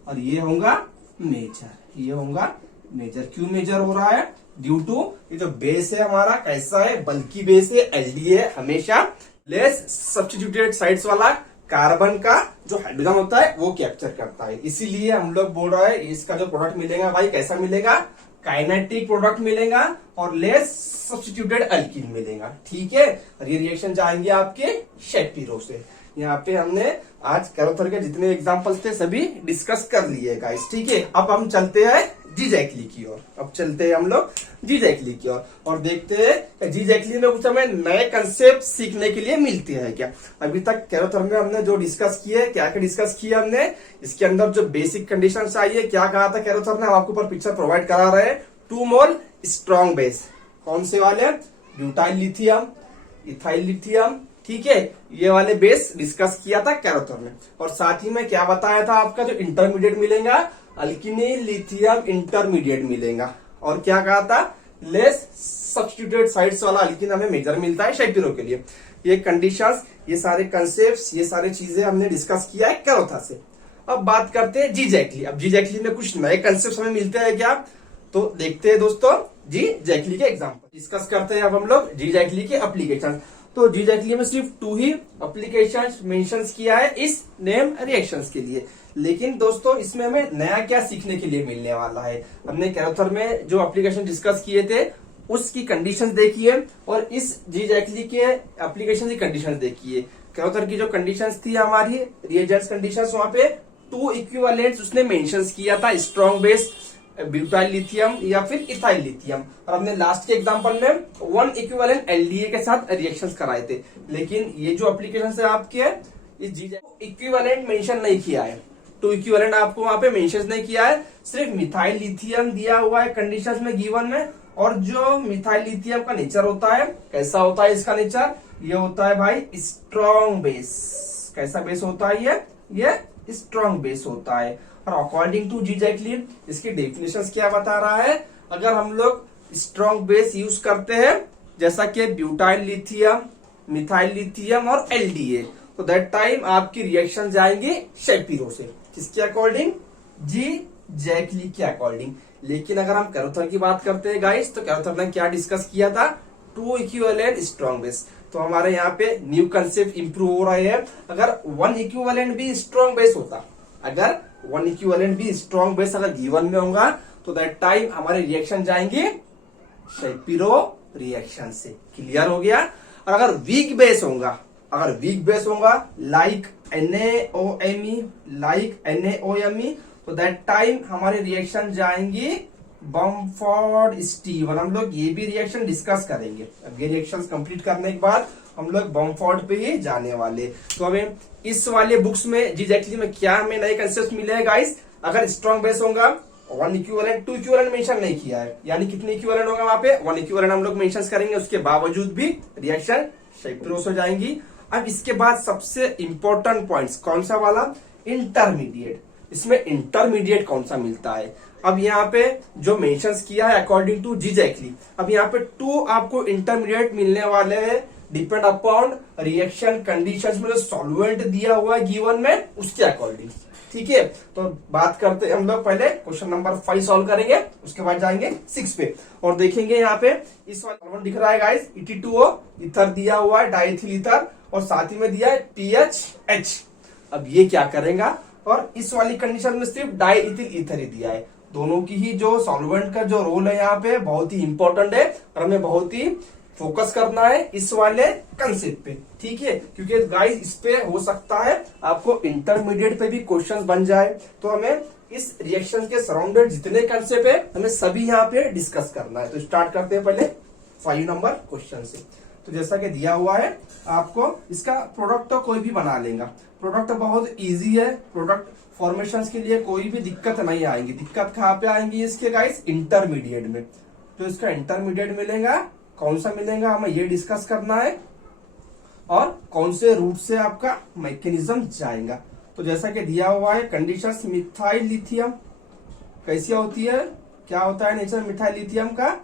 और ये होगा मेजर, ये होगा मेजर। क्यों मेजर हो रहा है, ड्यू टू ये जो बेस है हमारा कैसा है, बल्कि बेस है, एलडी है, हमेशा लेस सब्स्टिट्यूटेड साइड्स वाला कार्बन का जो हाइड्रोजन होता है वो कैप्चर करता है। इसीलिए हम लोग बोल रहे हैं इसका जो प्रोडक्ट मिलेगा भाई कैसा मिलेगा, काइनेटिक प्रोडक्ट मिलेगा और लेस सब्स्टिट्यूटेड अल्कीन मिलेगा, ठीक है। और ये रिएक्शन जाएंगे आपके शेपिरो से। यहाँ पे हमने आज कैरोथर के जितने एग्जांपल्स थे सभी डिस्कस कर लिए गाइस, ठीक है। अब हम चलते हैं जीजैक्ली की ओर। अब चलते हैं हम लोग जीजैक्ली की ओर और देखते हैं जीजैक्ली में कुछ हमें नए कंसेप्ट सीखने के लिए मिलते हैं क्या। अभी तक कैरोथर्म में हमने जो डिस्कस किए, क्या क्या डिस्कस किया हमने, इसके अंदर जो बेसिक कंडीशन चाहिए, क्या कहा था कैरोथर्म ने, हम आपको ऊपर पिक्चर प्रोवाइड करा रहे हैं। 2 मोल स्ट्रॉन्ग बेस, कौन से वाले, ब्यूटाइल लिथियम, इथाइल लिथियम, ठीक है, ये वाले बेस डिस्कस किया था कैरोथर्म में। और साथ ही में क्या बताया था, आपका जो इंटरमीडिएट मिलेगा अल्किनिल लिथियम इंटरमीडिएट मिलेगा। और क्या कहा था, लेस सब्स्टिट्यूटेड साइड्स वाला अल्किन हमें मेजर मिलता है शेपिरो के लिए। ये कंडीशंस, ये सारे कंसेप्ट्स, ये सारी चीजें हमने डिस्कस किया है कैरोथा से। अब बात करते हैं जीजैक्ली। अब जीजैक्ली में कुछ नए कंसेप्ट हमें मिलते हैं क्या, तो देखते हैं दोस्तों जीजैक्ली के एग्जाम्पल डिस्कस करते हैं। अब हम लोग जीजैक्ली के एप्लीकेशन। तो जीजैक्ली में सिर्फ 2 ही एप्लीकेशन मेंशन किया है इस नेम रिएक्शंस के लिए। लेकिन दोस्तों इसमें हमें नया क्या सीखने के लिए मिलने वाला है। हमने कैरोथर में जो एप्लीकेशन डिस्कस किए थे उसकी कंडीशंस देखिए और इस जीजैक्ली के एप्लीकेशन की कंडीशंस देखिए। कैरोथर की जो कंडीशंस थी हमारी रिएजेंट्स कंडीशंस, वहां पे 2 इक्विवेलेंट्स उसने मेंशन किया था, स्ट्रॉन्ग बेस ब्यूटाइल लिथियम या फिर इथाइल लिथियम। और हमने लास्ट के एग्जांपल में 1 इक्विवेलेंट एलडीए के साथ रिएक्शंस कराए थे। लेकिन ये जो एप्लीकेशन है आपके, इस जीजैक्ली इक्विवेलेंट मेंशन नहीं किया है, 2 इक्विवेलेंट आपको वहां पे मेंशन नहीं किया है, सिर्फ मिथाइल लिथियम दिया हुआ है कंडीशंस में गिवन में। और जो मिथाइल लिथियम का नेचर होता है, कैसा होता है इसका नेचर, ये होता है भाई स्ट्रॉन्ग बेस। कैसा बेस होता है ये स्ट्रॉन्ग बेस होता है। और अकॉर्डिंग टू जीजैक्ली इसकी डेफिनेशंस क्या बता रहा है, अगर हम लोग स्ट्रॉन्ग बेस यूज करते हैं जैसा कि ब्यूटाइल लिथियम, मिथाइल लिथियम और एलडीए, तो दैट टाइम आपकी रिएक्शन जाएंगे शेपिरो से। किसके अकॉर्डिंग, जीजैक्ली के अकॉर्डिंग। लेकिन अगर हम कैरोथर की बात करते हैं गाइस, तो कैरोथर ने क्या डिस्कस किया था, 2 इक्विवेलेंट स्ट्रॉन्ग बेस। तो हमारे यहाँ पे न्यू कंसेप्ट इंप्रूव हो रहा है। अगर 1 इक्विवेलेंट भी स्ट्रॉन्ग बेस होता, अगर 1 इक्विवेलेंट भी स्ट्रॉन्ग बेस अगर गिवन में होगा, तो दैट टाइम हमारे रिएक्शन जाएंगे शेपिरो रिएक्शन से। क्लियर हो गया। और अगर वीक बेस होगा, अगर वीक बेस होगा लाइक NaOMe, लाइक NaOMe, तो दैट टाइम हमारे रिएक्शन जाएंगी बमफोर्ड स्टीवन। हम लोग ये भी रिएक्शन डिस्कस करेंगे। अब ये रिएक्शंस कंप्लीट करने के बाद हम लोग बमफोर्ड पे ही जाने वाले। तो हमें इस वाले बुक्स में जीजैक्ली में क्या हमें नए कंसेप्ट मिले हैं गाइस, अगर स्ट्रॉन्ग बेस होगा 1 इक्विवेलेंट, 2 इक्विवेलेंट मेंशन नहीं किया है, यानी कितने इक्विवेलेंट होगा वहां पे, 1 इक्विवेलेंट हम लोग मेंशन करेंगे, उसके बावजूद भी रिएक्शन शेपिरो हो जाएंगी। अब इसके बाद सबसे इंपॉर्टेंट पॉइंट्स, कौन सा वाला, इंटरमीडिएट। इसमें इंटरमीडिएट कौन सा मिलता है। अब यहाँ पे जो मेंशंस किया है अकॉर्डिंग टू जीजैक्ली, अब यहाँ पे 2 आपको इंटरमीडिएट मिलने वाले हैं, डिपेंड अपॉन रिएक्शन कंडीशंस में जो सॉल्वेंट दिया हुआ है गिवन में उसके अकॉर्डिंग। ठीक है, तो बात करते हैं हम लोग, पहले क्वेश्चन नंबर 5 सॉल्व करेंगे, उसके बाद जाएंगे 6 पे और देखेंगे यहाँ पे इस वाला दिख रहा है गाइस, ET2O, इथर दिया हुआ है, डाइथिल ईथर, और साथ ही में दिया है THH। अब ये क्या करेगा, और इस वाली कंडीशन में सिर्फ डाइथिल ईथर ही दिया है। दोनों की ही जो सॉल्वेंट का जो रोल है यहाँ पे बहुत ही इंपॉर्टेंट है और हमें बहुत ही फोकस करना है इस वाले कंसेप्ट पे। ठीक है, क्योंकि गाइस इस पे हो सकता है आपको इंटरमीडिएट पे भी क्वेश्चन बन जाए। तो हमें इस रिएक्शन के सराउंडेड जितने कंसेप्ट है हमें सभी यहाँ पे डिस्कस करना है। तो स्टार्ट करते हैं पहले 5 नंबर क्वेश्चन से। तो जैसा कि दिया हुआ है आपको, इसका प्रोडक्ट तो कोई भी बना लेगा, प्रोडक्ट बहुत इजी है, प्रोडक्ट फॉर्मेशन के लिए कोई भी दिक्कत नहीं आएगी। दिक्कत कहाँ पे आएंगी इसके गाइस, इंटरमीडिएट में। तो इसका इंटरमीडिएट मिलेगा, कौन सा मिलेगा हमें ये डिस्कस करना है, और कौन से रूट से आपका मैकेनिज्म जाएगा। तो जैसा कि दिया हुआ है कंडीशंस, मिथाइल लिथियम कैसी होती है, क्या होता है नेचर मिथाइल लिथियम का,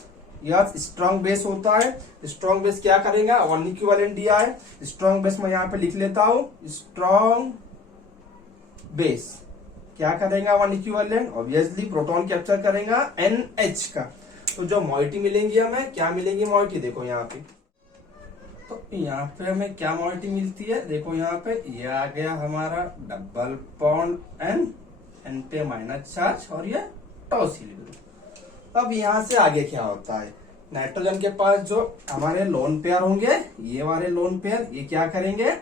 यह स्ट्रॉन्ग बेस होता है। स्ट्रॉन्ग बेस क्या करेगा, 1 इक्विवेलेंट दिया है, स्ट्रॉन्ग बेस मैं यहाँ पे लिख लेता हूं, स्ट्रॉन्ग बेस क्या करेगा 1 इक्विवेलेंट, ऑब्वियसली प्रोटॉन कैप्चर करेगा NH का। तो जो मॉइटी मिलेंगी हमें, क्या मिलेंगी मॉइटी, देखो यहाँ पे, तो यहाँ पे हमें क्या मॉइटी मिलती है, देखो यहाँ पे ये आ गया हमारा डबल बॉन्ड N पे माइनस चार्ज और ये टॉसिल ग्रुप। अब यहाँ से आगे क्या होता है, नाइट्रोजन के पास जो हमारे लोन पेयर होंगे, ये वाले लोन पेयर ये क्या करेंगे,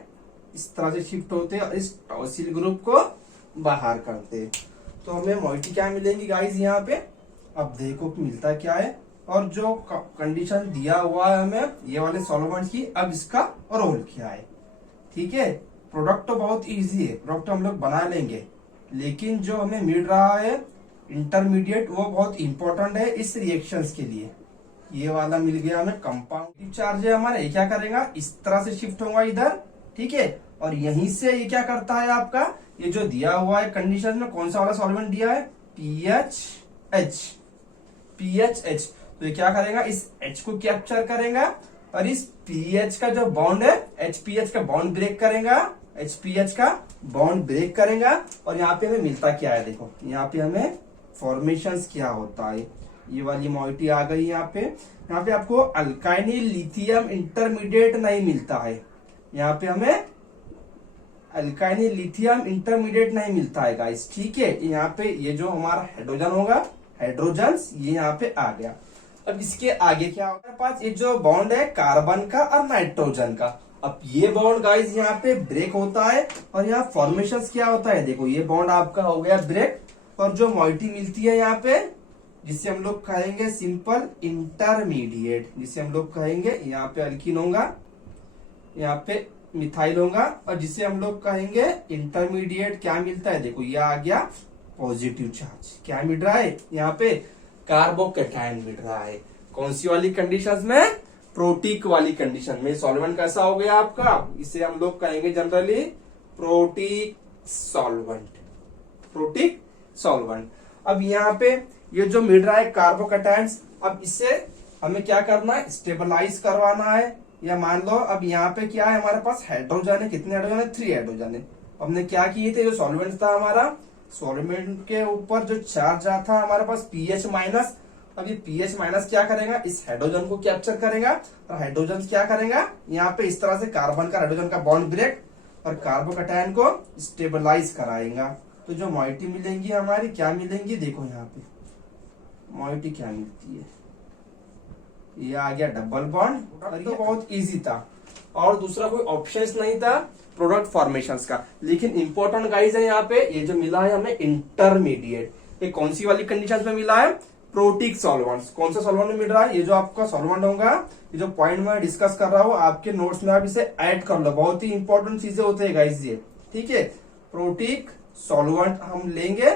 इस तरह से शिफ्ट होते हैं और इस टॉसिल ग्रुप को बाहर करते हैं। तो हमें मॉइटी क्या मिलेंगी गाइस यहाँ पे, अब देखो कि मिलता क्या है, और जो कंडीशन दिया हुआ है हमें ये वाले सॉल्वेंट की, अब इसका रोल क्या है। ठीक है, प्रोडक्ट तो बहुत इजी है, प्रोडक्ट हम लोग बना लेंगे, लेकिन जो हमें मिल रहा है इंटरमीडिएट वो बहुत इंपॉर्टेंट है इस रिएक्शंस के लिए। ये वाला मिल गया हमें कंपाउंड चार्ज है हमारा, ये क्या करेगा इस तरह से शिफ्ट होगा इधर। ठीक है, और यहीं से ये क्या करता है आपका, ये जो दिया हुआ है कंडीशन में कौन सा वाला सॉल्वेंट दिया है, PHH। PHH तो ये क्या करेगा, इस H को कैप्चर करेगा और इस PH का जो बॉन्ड है HPH का बॉन्ड ब्रेक करेगा, HPH का बॉन्ड ब्रेक करेगा। और यहाँ पे हमें मिलता क्या है, देखो यहाँ पे हमें फॉर्मेशंस क्या होता है, ये वाली मॉइटी आ गई यहाँ पे आपको अल्काइनिल लिथियम इंटरमीडिएट नहीं मिलता है, यहाँ पे हमें अल्काइनिल लिथियम इंटरमीडिएट नहीं मिलता है गाइस। ठीक है, यहाँ पे ये जो हमारा हाइड्रोजन होगा, हाइड्रोजन्स ये यहाँ पे आ गया। अब इसके आगे क्या होगा, पास ये जो बॉन्ड है कार्बन का और नाइट्रोजन का, अब ये बॉन्ड गाइस यहाँ पे ब्रेक होता है और यहाँ फॉर्मेशन क्या होता है, देखो ये बॉन्ड आपका हो गया ब्रेक, और जो मॉइटी मिलती है यहाँ पे जिसे हम लोग कहेंगे सिंपल इंटरमीडिएट, जिसे हम लोग कहेंगे यहाँ पे अल्कीन होगा, यहाँ पे मिथाइल होगा, और जिसे हम लोग कहेंगे इंटरमीडिएट क्या मिलता है, देखो ये आ गया पॉजिटिव चार्ज। क्या मिल रहा है यहाँ पे, कार्बोकैटायन मिल रहा है। कौन सी वाली कंडीशंस में, प्रोटीक वाली कंडीशन में। सॉल्वेंट कैसा हो गया आपका, इसे हम लोग कहेंगे जनरली प्रोटीक सॉल्वेंट, प्रोटीक सॉल्वेंट। अब यहाँ पे ये जो मिल रहा है कार्बोकैटायंस, अब इसे हमें क्या करना है, स्टेबलाइज करवाना है। या मान लो अब यहाँ पे क्या है हमारे पास हाइड्रोजन है, कितने हाइड्रोजन है, 3 हाइड्रोजन है। हमने क्या किए थे, जो सॉल्वेंट था हमारा, सॉल्वेंट के ऊपर जो चार्ज था हमारे पास PH माइनस, अब ये PH माइनस क्या करेगा, इस हाइड्रोजन को कैप्चर करेगा, और हाइड्रोजन क्या करेगा यहाँ पे इस तरह से कार्बन का हाइड्रोजन का बॉन्ड ब्रेक और कार्बोकैटायन को स्टेबलाइज कराएगा। तो जो मॉइटी मिलेंगी हमारी क्या मिलेंगी, देखो यहाँ पे मॉइटी क्या मिलती है, ये आ गया डबल बॉन्ड। और ये बहुत इजी था और दूसरा कोई ऑप्शंस नहीं था प्रोडक्ट फॉर्मेशंस का। लेकिन इंपॉर्टेंट गाइस है यहाँ पे, ये जो मिला है हमें इंटरमीडिएट, ये कौन सी वाली कंडीशन में मिला है, प्रोटीक सॉल्वेंट्स। कौन सा सॉल्वेंट में मिल रहा है, ये जो आपका सॉल्वेंट होगा, ये जो पॉइंट मैं डिस्कस कर रहा हूँ आपके नोट्स में आप इसे ऐड कर लो, बहुत ही इंपॉर्टेंट चीजें होते हैं गाइस ये। ठीक है, प्रोटीक सॉल्वेंट हम लेंगे,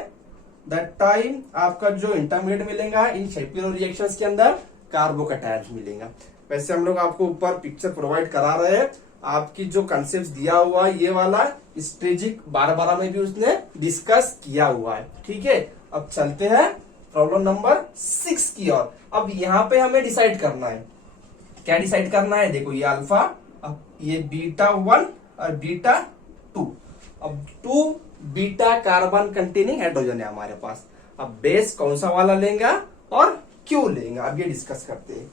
दैट टाइम आपका जो इंटरमीडिएट मिलेगा इन शेपिरो रिएक्शंस के अंदर कार्बोकैटायन मिलेगा। वैसे हम लोग आपको ऊपर पिक्चर प्रोवाइड करा रहे हैं, आपकी जो कंसेप्ट दिया हुआ है ये वाला स्ट्रेजिक 12 में भी उसने डिस्कस किया हुआ है। ठीक है, अब चलते हैं प्रॉब्लम नंबर 6 की ओर। अब यहाँ पे हमें डिसाइड करना है, क्या डिसाइड करना है, देखो ये अल्फा, अब ये बीटा 1 और बीटा 2। अब 2 बीटा कार्बन कंटेनिंग हाइड्रोजन है हमारे पास। अब बेस कौन सा वाला लेंगे और क्यों लेंगे, अब ये डिस्कस करते हैं।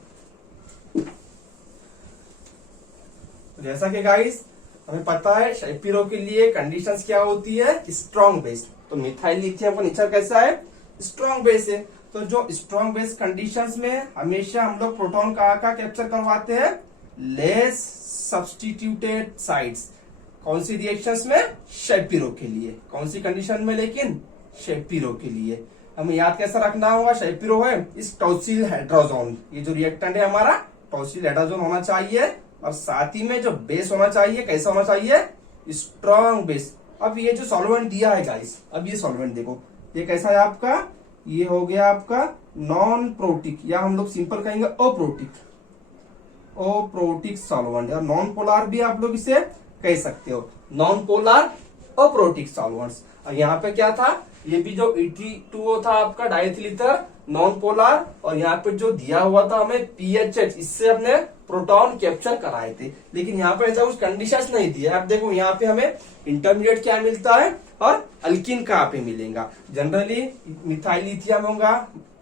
जैसा कि गाइस हमें पता है शेपिरो के लिए कंडीशंस क्या होती है, स्ट्रॉन्ग बेस। तो मिथाइल लिथियम का नेचर कैसा है, स्ट्रॉन्ग बेस है। तो जो स्ट्रॉन्ग बेस कंडीशंस में हमेशा हम लोग प्रोटॉन का कैप्चर करवाते हैं, लेस सब्स्टिट्यूटेड साइड्स। कौन सी रिएक्शंस में, शेपिरो के लिए। कौन सी कंडीशन में, लेकिन शेपिरो के लिए। हमें याद कैसा रखना होगा, शेपिरो है इस टॉसिल हाइड्रोजन, ये जो रिएक्टेंट है हमारा टॉसिल हाइड्रोजन होना चाहिए, और साथ ही में जो बेस होना चाहिए कैसा होना चाहिए, स्ट्रॉन्ग बेस। अब ये जो सॉल्वेंट दिया है गाइस, अब ये सॉल्वेंट देखो ये कैसा है आपका, ये हो गया आपका नॉन प्रोटिक, या हम लोग सिंपल कहेंगे अप्रोटिक, अप्रोटिक सॉल्वेंट, या नॉन पोलर भी आप लोग इसे कह सकते हो, नॉन पोलर अप्रोटिक सॉल्वेंट्स। और यहाँ पे क्या था, ये भी जो E2O था आपका डाइथिल ईथर नॉन पोलर, और यहाँ पे जो दिया हुआ था हमें PHH, इससे हमने प्रोटॉन कैप्चर कराए थे। लेकिन यहाँ पे ऐसा कुछ कंडीशंस नहीं दिया। अब देखो यहाँ पे हमें इंटरमीडिएट क्या मिलता है और अल्किन कहाँ पे मिलेगा। जनरली मिथाइल लिथियम होगा,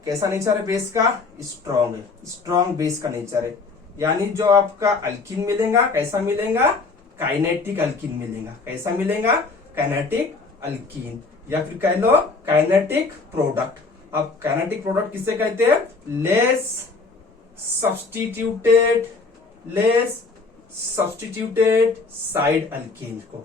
कैसा नेचर है बेस का, स्ट्रॉन्ग है, स्ट्रॉन्ग बेस का नेचर है। यानी जो आपका अल्किन मिलेगा कैसा मिलेगा, काइनेटिक अल्किन मिलेगा। कैसा मिलेगा, काइनेटिक अल्कीन, या फिर कह लो काइनेटिक प्रोडक्ट। अब काइनेटिक प्रोडक्ट किसे कहते हैं, लेस सब्स्टिट्यूटेड साइड अल्कीन को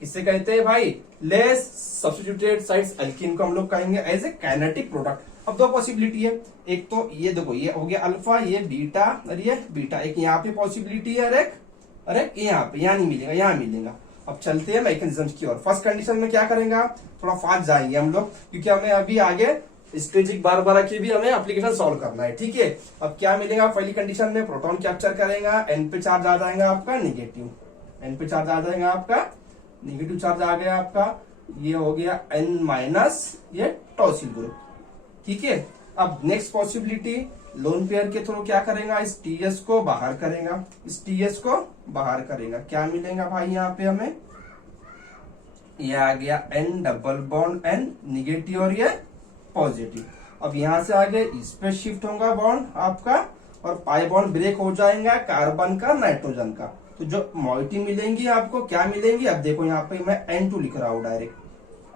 किससे कहते हैं भाई, लेस सब्स्टिट्यूटेड साइड्स एल्कीन को हम लोग कहेंगे एज ए काइनेटिक प्रोडक्ट। अब दो पॉसिबिलिटी है, एक तो ये देखो ये हो गया अल्फा, ये बीटा और ये बीटा, एक यहाँ पे पॉसिबिलिटी है, अरे यहाँ पे, यहाँ नहीं मिलेगा, यहाँ मिलेगा। अब चलते हैं मैकेनिज्म की ओर। फर्स्ट कंडीशन में क्या करेंगे, थोड़ा फास्ट जाएंगे हम लोग, क्योंकि हमें अभी आगे स्ट्रेजिक बारबारा की भी हमें एप्लीकेशन सॉल्व करना है, ठीक है। अब क्या मिलेगा पहली कंडीशन में, प्रोटॉन कैप्चर करेगा, एन पे चार्ज आ जाएगा आपका निगेटिव, एन पे चार्ज आ जाएगा आपका निगेटिव चार्ज आ गया आपका, ये हो गया एन माइनस ये टॉसिल ग्रुप, ठीक है। अब नेक्स्ट पॉसिबिलिटी, लोन पेयर के थ्रू क्या करेगा, इस टीएस को बाहर करेगा, इस टीएस को बाहर करेगा, क्या मिलेगा भाई यहाँ पे हमें, ये आ गया N double bond N negative और ये पॉजिटिव। अब यहां से आगे इस पे शिफ्ट होगा बॉन्ड आपका, और पाई बॉन्ड ब्रेक हो जाएगा कार्बन का नाइट्रोजन का, तो जो मॉइटी मिलेंगी आपको क्या मिलेंगी, अब देखो यहाँ पे मैं N2 लिख रहा हूं डायरेक्ट,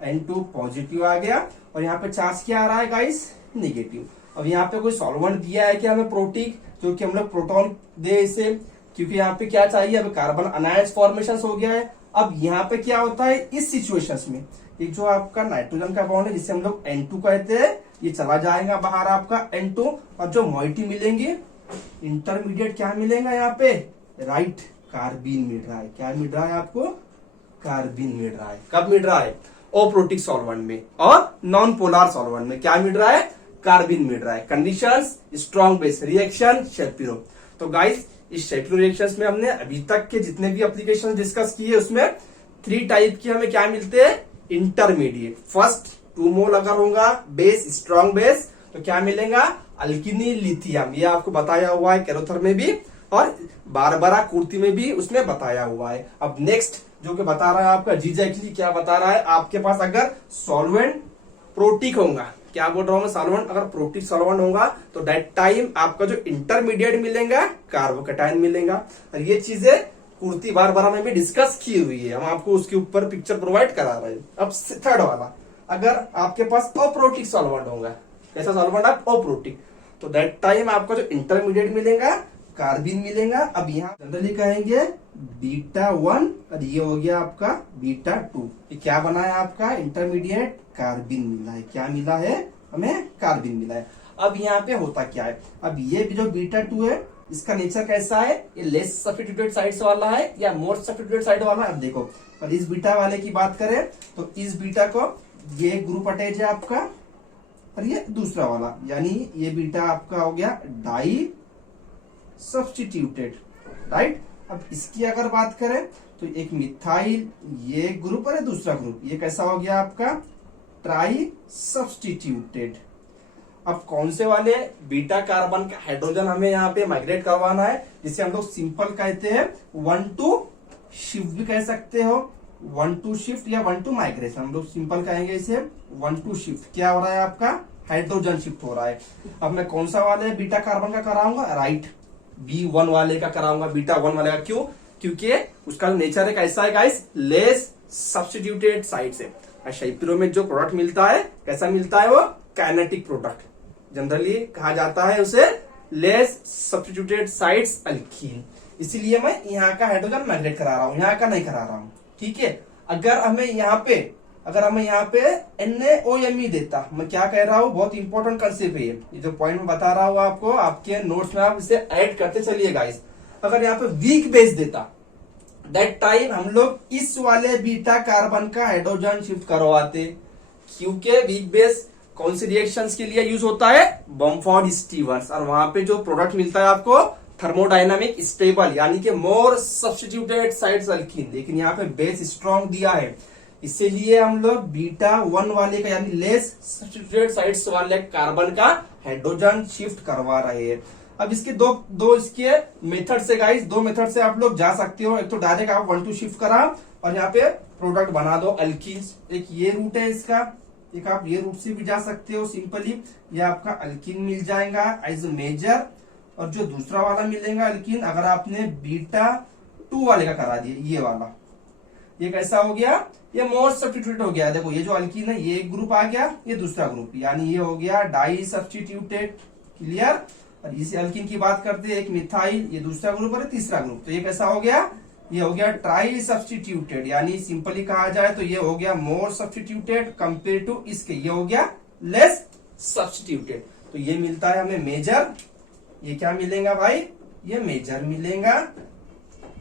N2 पॉजिटिव आ गया, और यहाँ पे चार्ज क्या आ रहा है गाइस, निगेटिव। अब यहाँ पे कोई सॉल्वेंट दिया है क्या हमें, प्रोटिक, जो कि हम लोग प्रोटॉन दे इसे, क्योंकि यहाँ पे क्या चाहिए, अब कार्बन अनायंस फॉर्मेशन हो गया है। अब यहाँ पे क्या होता है इस सिचुएशंस में, एक जो आपका नाइट्रोजन का बॉन्ड है जिसे हम लोग N2 कहते हैं, ये चला जाएगा बाहर आपका N2, और जो मॉइटी मिलेंगी इंटरमीडिएट क्या मिलेगा यहाँ पे, राइट, कार्बिन मिल रहा है, क्या मिल रहा है आपको, कार्बिन मिल रहा है। कब मिल रहा है, अप्रोटिक सॉल्वेंट में, और नॉन पोलर सॉल्वेंट में क्या मिल रहा है, कार्बिन मिल रहा है। Conditions, strong base reaction, Shapiro. तो गाइस इस शेपिरो रिएक्शंस में हमने अभी तक के जितने भी एप्लीकेशन डिस्कस किए उसमें 3 टाइप की हमें क्या मिलते हैं, इंटरमीडिएट। फर्स्ट 2 मोल अगर होगा बेस, स्ट्रॉन्ग बेस, तो क्या मिलेगा, अल्किनी लिथियम, ये आपको बताया हुआ है कैरोथर में भी, और बारबारा कुर्ती में भी उसमें बताया हुआ है। अब नेक्स्ट जो कि बता रहा है आपका जीजैक्टली क्या बता रहा है, आपके पास अगर सॉल्वेंट प्रोटिक होगा, क्या बोल रहा हूं मैं, सॉल्वेंट अगर प्रोटिक सॉल्वेंट होगा तो दैट टाइम आपका जो इंटरमीडिएट मिलेगा कार्बोकेटाइन मिलेगा। और ये चीजें कुर्ती बारबारा में भी डिस्कस की हुई है, हम आपको उसके ऊपर पिक्चर प्रोवाइड करा रहे हैं। अब थर्ड वाला, अगर आपके पास अप्रोटिक सॉल्वेंट होगा, कैसा सॉल्वेंट आप, अप्रोटिक, तो दैट टाइम आपका जो इंटरमीडिएट मिलेगा कार्बिन मिलेगा। अब यहाँ जनरली कहेंगे बीटा 1 और ये हो गया आपका बीटा 2, ये क्या बना है आपका इंटरमीडिएट, कार्बिन मिला है, क्या मिला है हमें, कार्बिन मिला है। अब यहाँ पे होता क्या है, अब ये जो बीटा 2 है इसका नेचर कैसा है, ये लेस सब्स्टिट्यूटेड साइड्स वाला है या मोर सब्स्टिट्यूटेड साइड वाला है। अब देखो, और इस बीटा वाले की बात करें तो इस बीटा को ये ग्रुप अटैच है आपका, और ये दूसरा वाला, यानी ये बीटा आपका हो गया डाई सब्स्टिट्यूटेड, राइट। अब इसकी अगर बात करें तो एक मिथाइल ये ग्रुप और दूसरा ग्रुप, ये कैसा हो गया आपका, ट्राई सब्स्टिट्यूटेड। अब कौन से वाले बीटा कार्बन का हाइड्रोजन हमें यहाँ पे माइग्रेट करवाना है, जिसे हम लोग सिंपल कहते हैं 1-2 शिफ्ट भी कह सकते हो, 1-2 शिफ्ट या 1-2 माइग्रेशन, हम लोग सिंपल कहेंगे इसे 1-2 शिफ्ट। क्या हो रहा है आपका, हाइड्रोजन शिफ्ट हो रहा है। अब मैं कौन सा वाले बीटा कार्बन का कराऊंगा, राइट, B1 वाले का कराऊंगा, बीटा 1 वाले का। क्यों, क्योंकि उसका नेचर है कैसा है गाइस, लेस सब्स्टिट्यूटेड साइड से। शेपिरो में जो प्रोडक्ट मिलता है कैसा मिलता है, वो काइनेटिक प्रोडक्ट, जनरली कहा जाता है उसे लेस सब्स्टिट्यूटेड साइड्स अल्कीन। इसीलिए मैं यहाँ का हाइड्रोजन माइग्रेट करा रहा हूँ, यहाँ का नहीं करा रहा हूँ, ठीक है। अगर हमें यहाँ पे NaOMe देता, मैं क्या कह रहा हूँ, बहुत इंपॉर्टेंट कंसेप्ट है ये जो पॉइंट में बता रहा हूँ आपको, आपके नोट्स में आप इसे ऐड करते चलिए गाइस। अगर यहाँ पे वीक बेस देता, दैट टाइम हम लोग इस वाले बीटा कार्बन का हाइड्रोजन शिफ्ट करवाते, क्योंकि वीक बेस कौन सी रिएक्शंस के लिए यूज होता है, बॉम्फोर्ड स्टीवर्स, और वहां पे जो प्रोडक्ट मिलता है आपको थर्मोडायनामिक स्टेबल, यानी कि मोर सब्स्टिट्यूटेड साइड्स अल्कीन। लेकिन यहाँ पे बेस स्ट्रॉन्ग दिया है, इसीलिए हम लोग बीटा 1 वाले का यानी लेस सब्स्टिट्यूटेड साइड्स वाले कार्बन का हाइड्रोजन शिफ्ट करवा रहे हैं। अब इसके दो इसके मेथड से गाइस, 2 मेथड से आप लोग जा सकते हो। एक तो डायरेक्ट आप 1-2 शिफ्ट करा और यहाँ पे प्रोडक्ट बना दो अल्कीन्स, एक ये रूट है इसका, एक आप ये रूट से भी जा सकते हो सिंपली, ये आपका अल्कीन मिल जाएगा एज मेजर। और जो दूसरा वाला मिलेगा अल्कीन, अगर आपने बीटा 2 वाले का करा दिया, ये वाला, ये कैसा हो गया, ये मोर सब्स्टिट्यूटेड हो गया। देखो ये जो अल्कीन है ये एक ग्रुप आ गया, ये दूसरा ग्रुप, यानी ये हो गया डाई सब्स्टिट्यूटेड, क्लियर। और इस अल्कीन की बात करते हैं, एक मिथाइल, ये दूसरा ग्रुप और तीसरा ग्रुप, तो ये कैसा हो गया, ये हो गया ट्राई सब्सटीट्यूटेड, यानी सिंपली कहा जाए तो ये हो गया मोर सब्सटीट्यूटेड कंपेयर टू इसके, ये हो गया लेस सब्सटीट्यूटेड। तो ये मिलता है हमें मेजर, ये क्या मिलेगा भाई, ये मेजर मिलेगा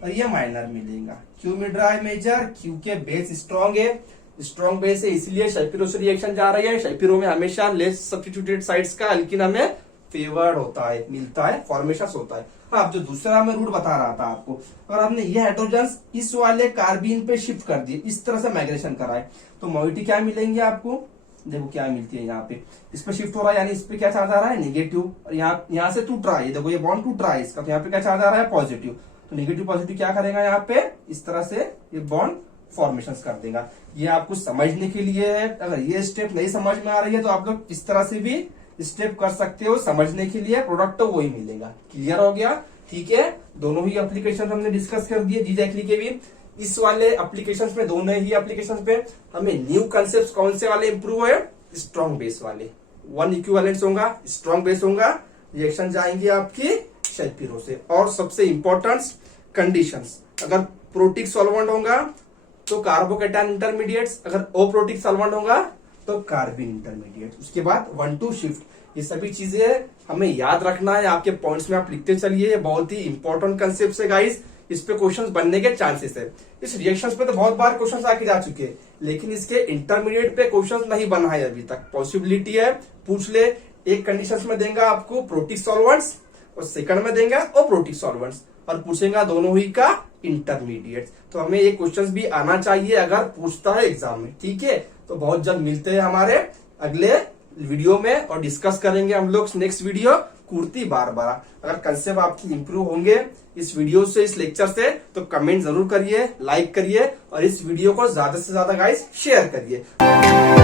और ये माइनर मिलेगा। क्यों मिल रहा है मेजर, क्योंकि बेस स्ट्रॉन्ग है, स्ट्रॉन्ग बेस है इसलिए शैपिरो से रिएक्शन जा रही है। शैपिरो में हमेशा लेस सब्सटीट्यूटेड साइड्स का एल्कीन हमें फेवर्ड होता है, मिलता है, फॉर्मेशन होता है। हाँ, जो दूसरा मैं रूट बता रहा था आपको, और हमने ये हाइड्रोजन इस वाले कार्बिन पे शिफ्ट कर दिए, इस तरह से माइग्रेशन कराए, तो मोइटी क्या मिलेंगे आपको, देखो क्या मिलती है यहाँ पे, इस पे शिफ्ट हो रहा है यानी इस पे क्या चार्ज आ रहा है, नेगेटिव, और यहाँ से टूट रहा है, देखो ये बॉन्ड टूट रहा है इसका, तो यहाँ पे क्या चार्ज आ रहा है, पॉजिटिव। तो नेगेटिव पॉजिटिव क्या करेगा यहाँ पे, इस तरह से ये बॉन्ड फॉर्मेशन कर देगा। ये आपको समझने के लिए है, अगर ये स्टेप नहीं समझ में आ रही है तो आप लोग इस तरह से भी स्टेप कर सकते हो, समझने के लिए प्रोडक्ट तो वही मिलेगा। क्लियर हो गया, ठीक है। दोनों ही एप्लीकेशन हमने डिस्कस कर दिए जीजैकली के भी। इस वाले एप्लीकेशंस में, दोनों ही एप्लीकेशंस पे हमें न्यू कंसेप्ट्स कौन से वाले इंप्रूव है, स्ट्रॉन्ग बेस वाले, वन इक्विवेलेंस होगा, स्ट्रॉन्ग बेस होगा, रिएक्शन जाएंगी आपकी शैपिरो से। और सबसे इंपॉर्टेंट कंडीशंस, अगर प्रोटिक सॉल्वेंट होगा तो कार्बोकेटायन इंटरमीडिएट्स, अगर अप्रोटिक सॉल्वेंट होगा तो कार्बिन इंटरमीडिएट। उसके बाद 1-2 शिफ्ट, ये सभी चीजें हमें याद रखना है, आपके पॉइंट्स में आप लिखते चलिए। ये बहुत ही इंपॉर्टेंट कंसेप्ट है गाइस, इस पे क्वेश्चंस बनने के चांसेस है। इस रिएक्शंस पे तो बहुत बार क्वेश्चंस आके जा चुके हैं, लेकिन इसके इंटरमीडिएट पे क्वेश्चंस नहीं बना है अभी तक। पॉसिबिलिटी है, पूछ ले। एक कंडीशंस में देंगे आपको प्रोटिक सॉल्वेंट्स और सेकंड में देंगे अप्रोटिक सॉल्वेंट्स, और पूछेगा दोनों ही का इंटरमीडिएट। तो हमें ये क्वेश्चंस भी आना चाहिए अगर पूछता है एग्जाम में, ठीक है। तो बहुत जल्द मिलते हैं हमारे अगले वीडियो में और डिस्कस करेंगे हम लोग नेक्स्ट वीडियो कुर्ती बारबरा। अगर कंसेप्ट आपकी इंप्रूव होंगे इस वीडियो से, इस लेक्चर से, तो कमेंट जरूर करिए, लाइक करिए और इस वीडियो को ज्यादा से ज्यादा गाइस शेयर करिए।